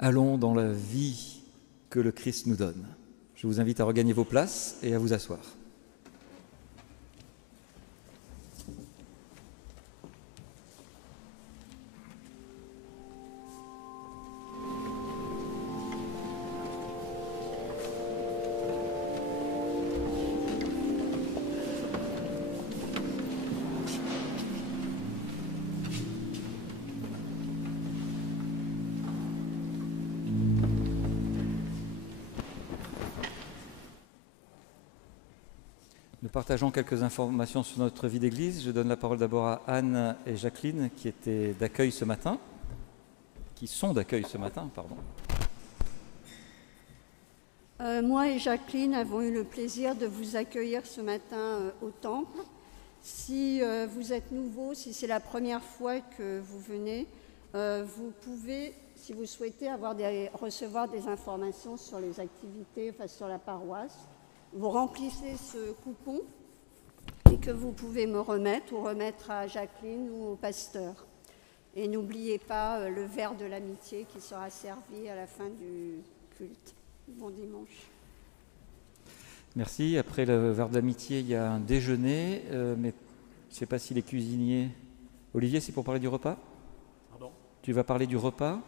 Allons dans la vie que le Christ nous donne. Je vous invite à regagner vos places et à vous asseoir. Nous partageons quelques informations sur notre vie d'église. Je donne la parole d'abord à Anne et Jacqueline qui étaient d'accueil ce matin, qui sont d'accueil ce matin, pardon. Moi et Jacqueline avons eu le plaisir de vous accueillir ce matin au temple. Si vous êtes nouveau, si c'est la première fois que vous venez, vous pouvez, si vous souhaitez, recevoir des informations sur les activités, sur la paroisse. Vous remplissez ce coupon et que vous pouvez me remettre ou remettre à Jacqueline ou au pasteur. Et n'oubliez pas le verre de l'amitié qui sera servi à la fin du culte. Bon dimanche. Merci. Après le verre d'amitié, il y a un déjeuner, mais je ne sais pas si les cuisiniers... Olivier, c'est pour parler du repas ? Pardon ? Tu vas parler du repas ?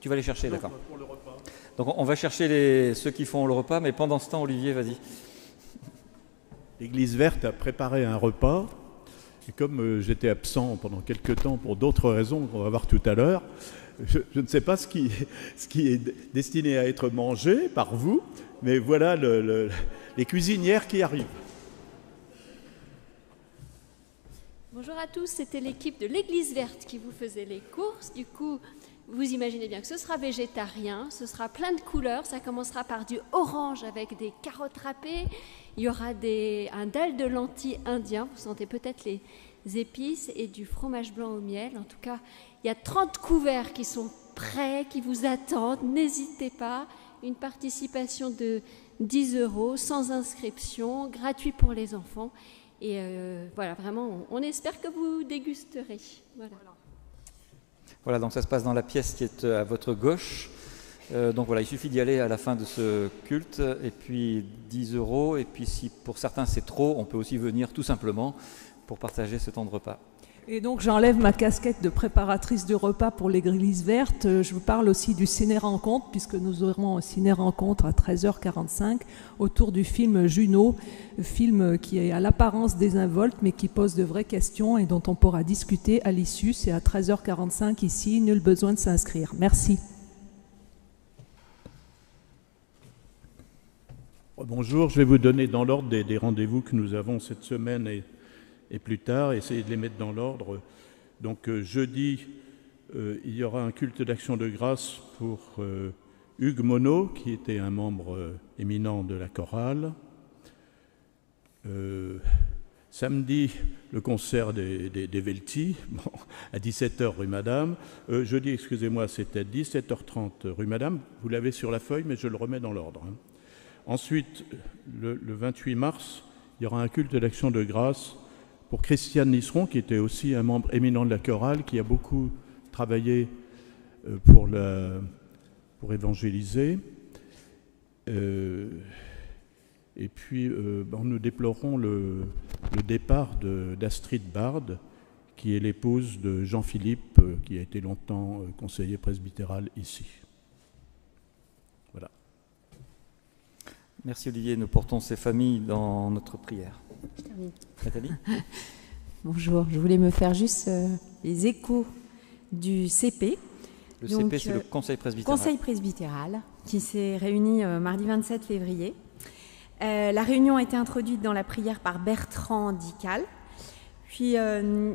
Tu vas les chercher, non, d'accord. Pour le repas. Donc on va chercher ceux qui font le repas, mais pendant ce temps, Olivier, vas-y. L'Église verte a préparé un repas, et comme j'étais absent pendant quelques temps pour d'autres raisons qu'on va voir tout à l'heure, je ne sais pas ce qui est destiné à être mangé par vous, mais voilà les cuisinières qui arrivent. Bonjour à tous, c'était l'équipe de l'Église verte qui vous faisait les courses. Du coup, vous imaginez bien que ce sera végétarien, ce sera plein de couleurs. Ça commencera par du orange avec des carottes râpées. Il y aura un dalle de lentilles indien. Vous sentez peut-être épices et du fromage blanc au miel. En tout cas, il y a 30 couverts qui sont prêts, qui vous attendent. N'hésitez pas. Une participation de 10 €, sans inscription, gratuit pour les enfants. Et voilà, vraiment, on espère que vous dégusterez. Voilà, donc ça se passe dans la pièce qui est à votre gauche. Donc voilà, il suffit d'y aller à la fin de ce culte, et puis 10 €. Et puis si pour certains c'est trop, on peut aussi venir tout simplement pour partager ce temps de repas. Et donc j'enlève ma casquette de préparatrice de repas pour l'Église verte. Je vous parle aussi du ciné-rencontre, puisque nous aurons un ciné-rencontre à 13h45 autour du film Juno, film qui est à l'apparence désinvolte mais qui pose de vraies questions et dont on pourra discuter à l'issue. C'est à 13h45 ici, nul besoin de s'inscrire. Merci. Bonjour, je vais vous donner dans l'ordre des rendez-vous que nous avons cette semaine et plus tard, essayer de les mettre dans l'ordre. Donc jeudi, il y aura un culte d'action de grâce pour Hugues Monod, qui était un membre éminent de la chorale. Samedi, le concert des Velti, bon, à 17h rue Madame. Jeudi, excusez-moi, c'était à 17h30 rue Madame. Vous l'avez sur la feuille, mais je le remets dans l'ordre. Ensuite, le 28 mars, il y aura un culte d'action de grâce pour Christiane Nisseron, qui était aussi un membre éminent de la chorale, qui a beaucoup travaillé pour évangéliser. Et puis, nous déplorons le départ d'Astrid Bard, qui est l'épouse de Jean-Philippe, qui a été longtemps conseiller presbytéral ici. Voilà. Merci Olivier, nous portons ces familles dans notre prière. Nathalie ? Bonjour, je voulais me faire juste les échos du CP. Le CP, c'est le Conseil presbytéral. Conseil presbytéral, qui s'est réuni mardi 27 février. La réunion a été introduite dans la prière par Bertrand Dical. Puis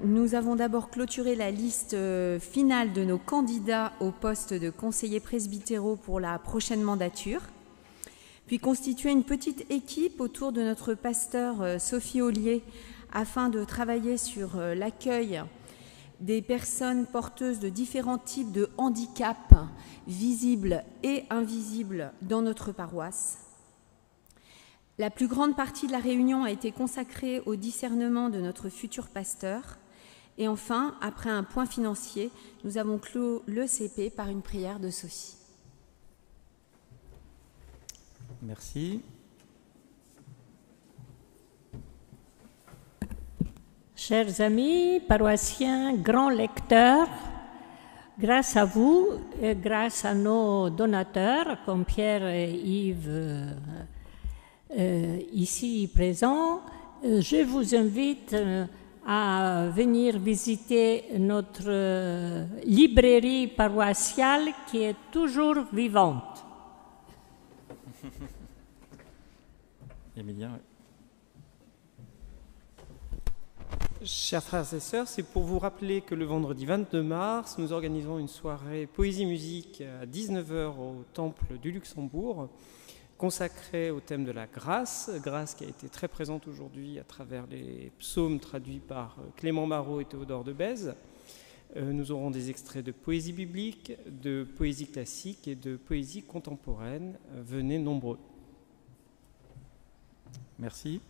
nous avons d'abord clôturé la liste finale de nos candidats au poste de conseiller presbytéraux pour la prochaine mandature. Puis constituer une petite équipe autour de notre pasteur Sophie Ollier afin de travailler sur l'accueil des personnes porteuses de différents types de handicaps visibles et invisibles dans notre paroisse. La plus grande partie de la réunion a été consacrée au discernement de notre futur pasteur. Et enfin, après un point financier, nous avons clos le CP par une prière de Sophie. Merci. Chers amis, paroissiens, grands lecteurs, grâce à vous et grâce à nos donateurs comme Pierre et Yves ici présents, je vous invite à venir visiter notre librairie paroissiale qui est toujours vivante. Emilien. Chers frères et sœurs, c'est pour vous rappeler que le vendredi 22 mars, nous organisons une soirée poésie-musique à 19h au Temple du Luxembourg, consacrée au thème de la grâce, grâce qui a été très présente aujourd'hui à travers les psaumes traduits par Clément Marot et Théodore de Bèze. Nous aurons des extraits de poésie biblique, de poésie classique et de poésie contemporaine. Venez nombreux. Merci.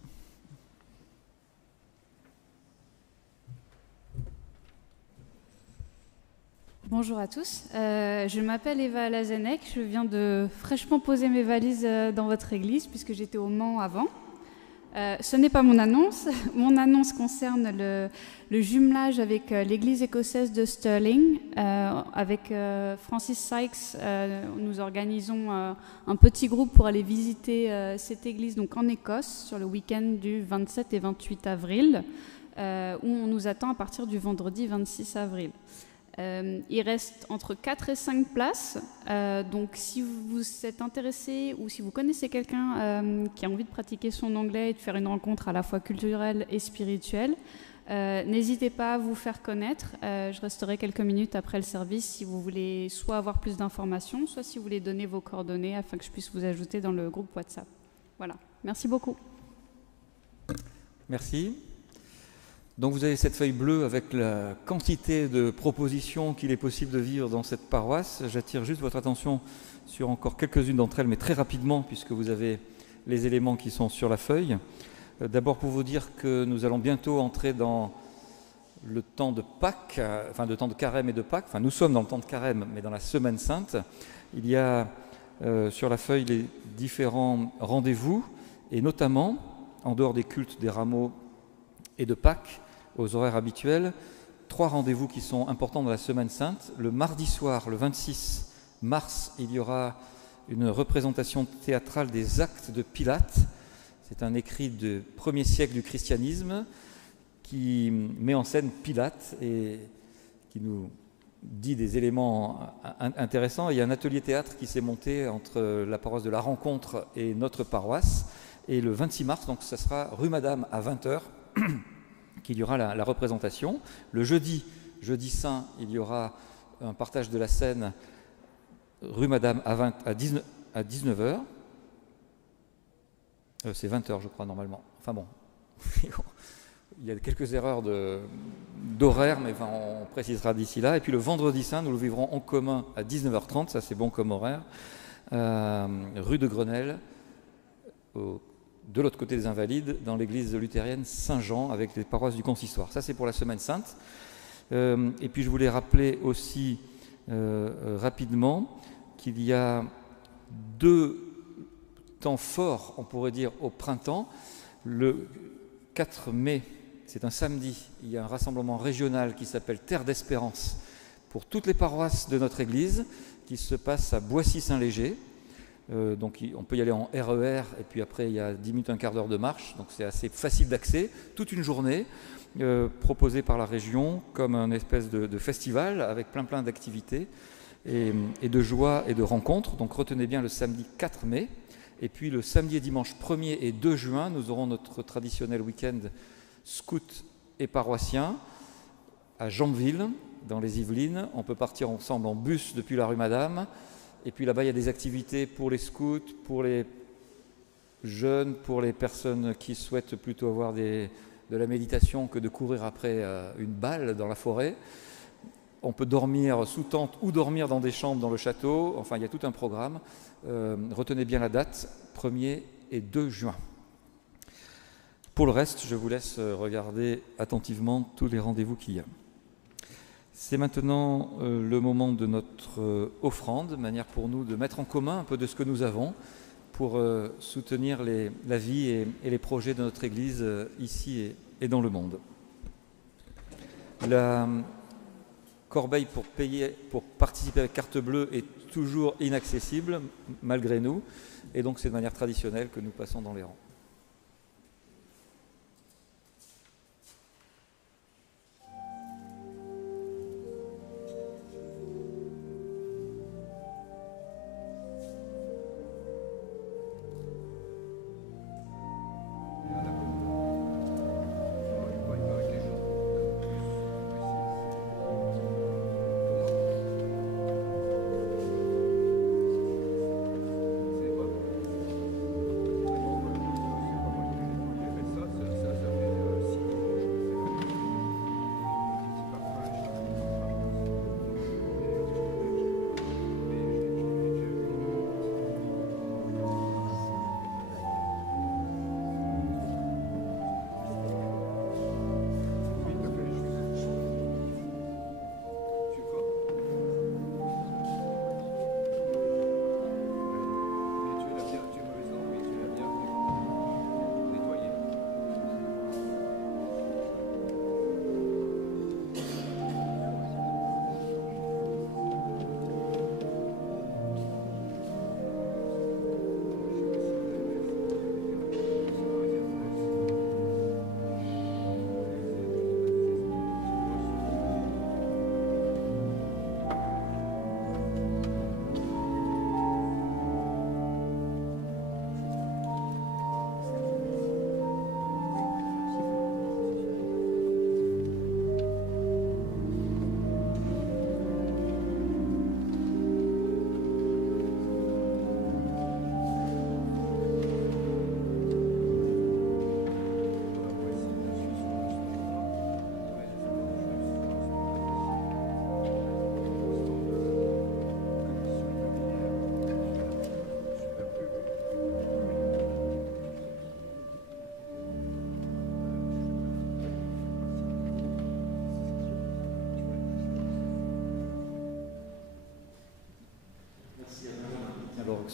Bonjour à tous, je m'appelle Eva Lazenec, je viens de fraîchement poser mes valises dans votre église puisque j'étais au Mans avant. Ce n'est pas mon annonce concerne le jumelage avec l'église écossaise de Stirling. Avec Francis Sykes, nous organisons un petit groupe pour aller visiter cette église donc en Écosse sur le week-end du 27 et 28 avril, où on nous attend à partir du vendredi 26 avril. Il reste entre 4 et 5 places, donc si vous êtes intéressé ou si vous connaissez quelqu'un qui a envie de pratiquer son anglais et de faire une rencontre à la fois culturelle et spirituelle, n'hésitez pas à vous faire connaître. Je resterai quelques minutes après le service si vous voulez soit avoir plus d'informations, soit si vous voulez donner vos coordonnées afin que je puisse vous ajouter dans le groupe WhatsApp. Voilà, merci beaucoup. Merci. Donc vous avez cette feuille bleue avec la quantité de propositions qu'il est possible de vivre dans cette paroisse. J'attire juste votre attention sur encore quelques-unes d'entre elles, mais très rapidement, puisque vous avez les éléments qui sont sur la feuille. D'abord pour vous dire que nous allons bientôt entrer dans le temps de Pâques, enfin le temps de Carême et de Pâques. Enfin, nous sommes dans le temps de Carême, mais dans la Semaine Sainte. Il y a sur la feuille les différents rendez-vous, et notamment, en dehors des cultes des rameaux et de Pâques, aux horaires habituels, 3 rendez-vous qui sont importants dans la Semaine Sainte. Le mardi soir, le 26 mars, il y aura une représentation théâtrale des Actes de Pilate. C'est un écrit du 1er siècle du christianisme qui met en scène Pilate et qui nous dit des éléments intéressants. Il y a un atelier théâtre qui s'est monté entre la paroisse de la Rencontre et notre paroisse. Et le 26 mars, donc ça sera rue Madame à 20h, qu'il y aura la représentation. Le jeudi saint, il y aura un partage de la scène rue Madame à 19h. C'est 20h, je crois, normalement. Enfin bon, il y a quelques erreurs d'horaire, mais enfin, on précisera d'ici là. Et puis le vendredi saint, nous le vivrons en commun à 19h30, ça c'est bon comme horaire, rue de Grenelle, de l'autre côté des Invalides, dans l'église luthérienne Saint-Jean, avec les paroisses du consistoire. Ça, c'est pour la Semaine Sainte. Et puis, je voulais rappeler aussi rapidement qu'il y a 2 temps forts, on pourrait dire, au printemps. Le 4 mai, c'est un samedi, il y a un rassemblement régional qui s'appelle Terre d'Espérance pour toutes les paroisses de notre église, qui se passe à Boissy-Saint-Léger. Donc on peut y aller en RER et puis après il y a 10 minutes, un quart d'heure de marche, donc c'est assez facile d'accès, toute une journée proposée par la région comme un espèce de festival avec plein d'activités et de joie et de rencontres. Donc retenez bien le samedi 4 mai et puis le samedi et dimanche 1er et 2 juin nous aurons notre traditionnel week-end scout et paroissien à Jambeville dans les Yvelines. On peut partir ensemble en bus depuis la rue Madame. Et puis là-bas, il y a des activités pour les scouts, pour les jeunes, pour les personnes qui souhaitent plutôt avoir de la méditation que de courir après une balle dans la forêt. On peut dormir sous tente ou dormir dans des chambres dans le château. Enfin, il y a tout un programme. Retenez bien la date, 1er et 2 juin. Pour le reste, je vous laisse regarder attentivement tous les rendez-vous qu'il y a. C'est maintenant le moment de notre offrande, manière pour nous de mettre en commun un peu de ce que nous avons pour soutenir la vie et les projets de notre Église ici et dans le monde. La corbeille pour participer avec carte bleue est toujours inaccessible, malgré nous, et donc c'est de manière traditionnelle que nous passons dans les rangs.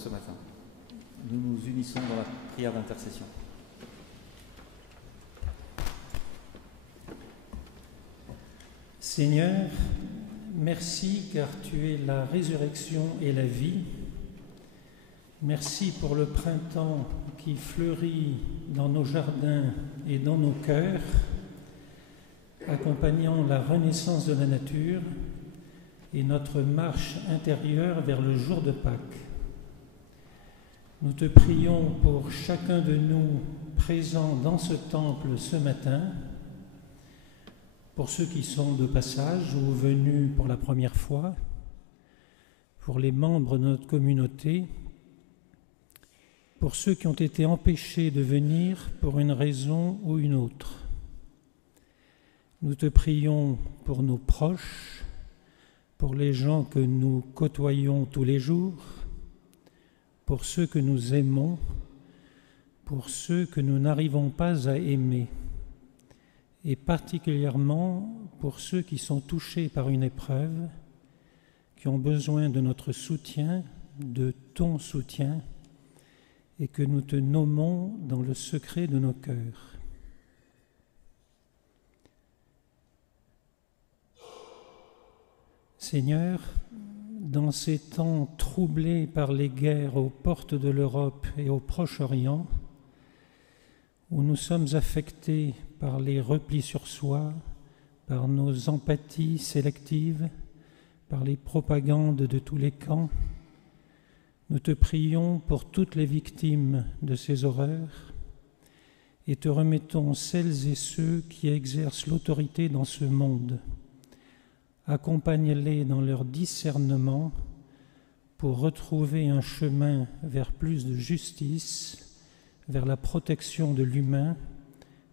ce matin. Nous nous unissons dans la prière d'intercession. Seigneur, merci car tu es la résurrection et la vie. Merci pour le printemps qui fleurit dans nos jardins et dans nos cœurs, accompagnant la renaissance de la nature et notre marche intérieure vers le jour de Pâques. Nous te prions pour chacun de nous présents dans ce temple ce matin, pour ceux qui sont de passage ou venus pour la première fois, pour les membres de notre communauté, pour ceux qui ont été empêchés de venir pour une raison ou une autre. Nous te prions pour nos proches, pour les gens que nous côtoyons tous les jours, pour ceux que nous aimons, pour ceux que nous n'arrivons pas à aimer, et particulièrement pour ceux qui sont touchés par une épreuve, qui ont besoin de notre soutien, de ton soutien, et que nous te nommons dans le secret de nos cœurs. Seigneur, dans ces temps troublés par les guerres aux portes de l'Europe et au Proche-Orient, où nous sommes affectés par les replis sur soi, par nos empathies sélectives, par les propagandes de tous les camps, nous te prions pour toutes les victimes de ces horreurs et te remettons celles et ceux qui exercent l'autorité dans ce monde. Accompagne-les dans leur discernement pour retrouver un chemin vers plus de justice, vers la protection de l'humain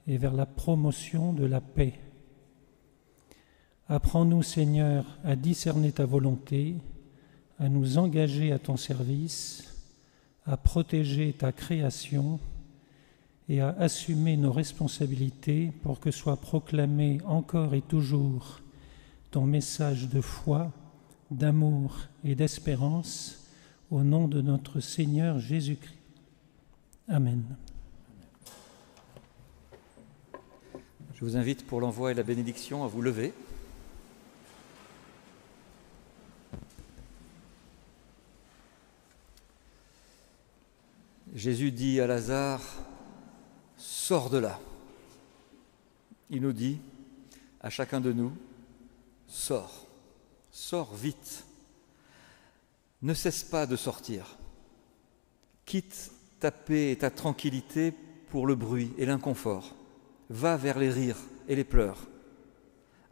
et vers la promotion de la paix. Apprends-nous, Seigneur, à discerner ta volonté, à nous engager à ton service, à protéger ta création et à assumer nos responsabilités pour que soit proclamé encore et toujours ton message de foi, d'amour et d'espérance au nom de notre Seigneur Jésus-Christ. Amen. Je vous invite pour l'envoi et la bénédiction à vous lever. Jésus dit à Lazare, « Sors de là ». Il nous dit, à chacun de nous, « Sors, sors vite. Ne cesse pas de sortir. Quitte ta paix et ta tranquillité pour le bruit et l'inconfort. Va vers les rires et les pleurs.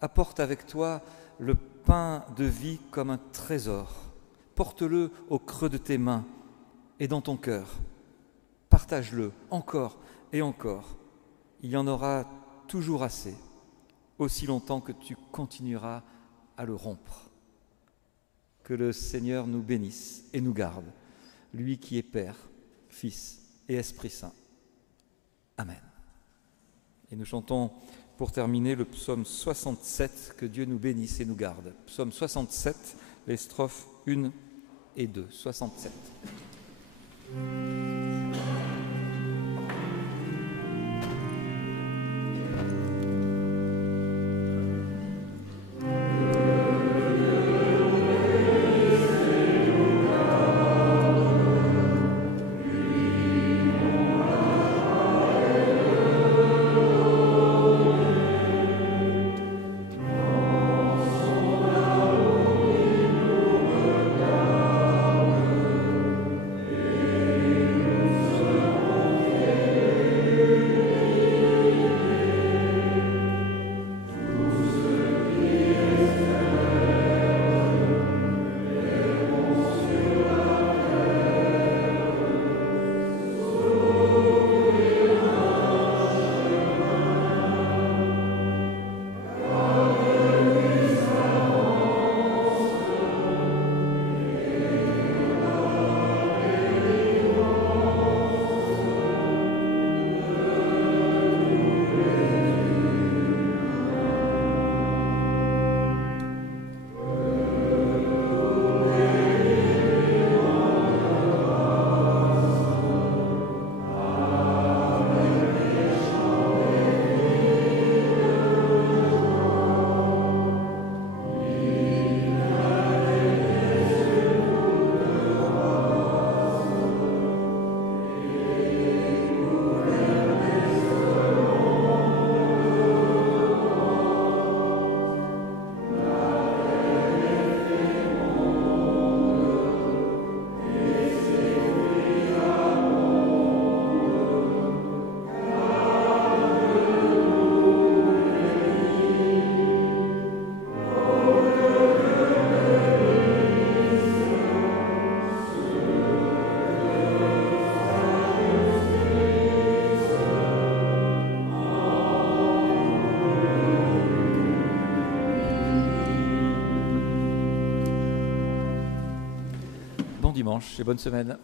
Apporte avec toi le pain de vie comme un trésor. Porte-le au creux de tes mains et dans ton cœur. Partage-le encore et encore. Il y en aura toujours assez, aussi longtemps que tu continueras à le rompre. Que le Seigneur nous bénisse et nous garde, lui qui est Père, Fils et Esprit Saint. Amen. Et nous chantons pour terminer le psaume 67, que Dieu nous bénisse et nous garde. Psaume 67, les strophes 1 et 2. 67. Amen. dimanche et bonne semaine.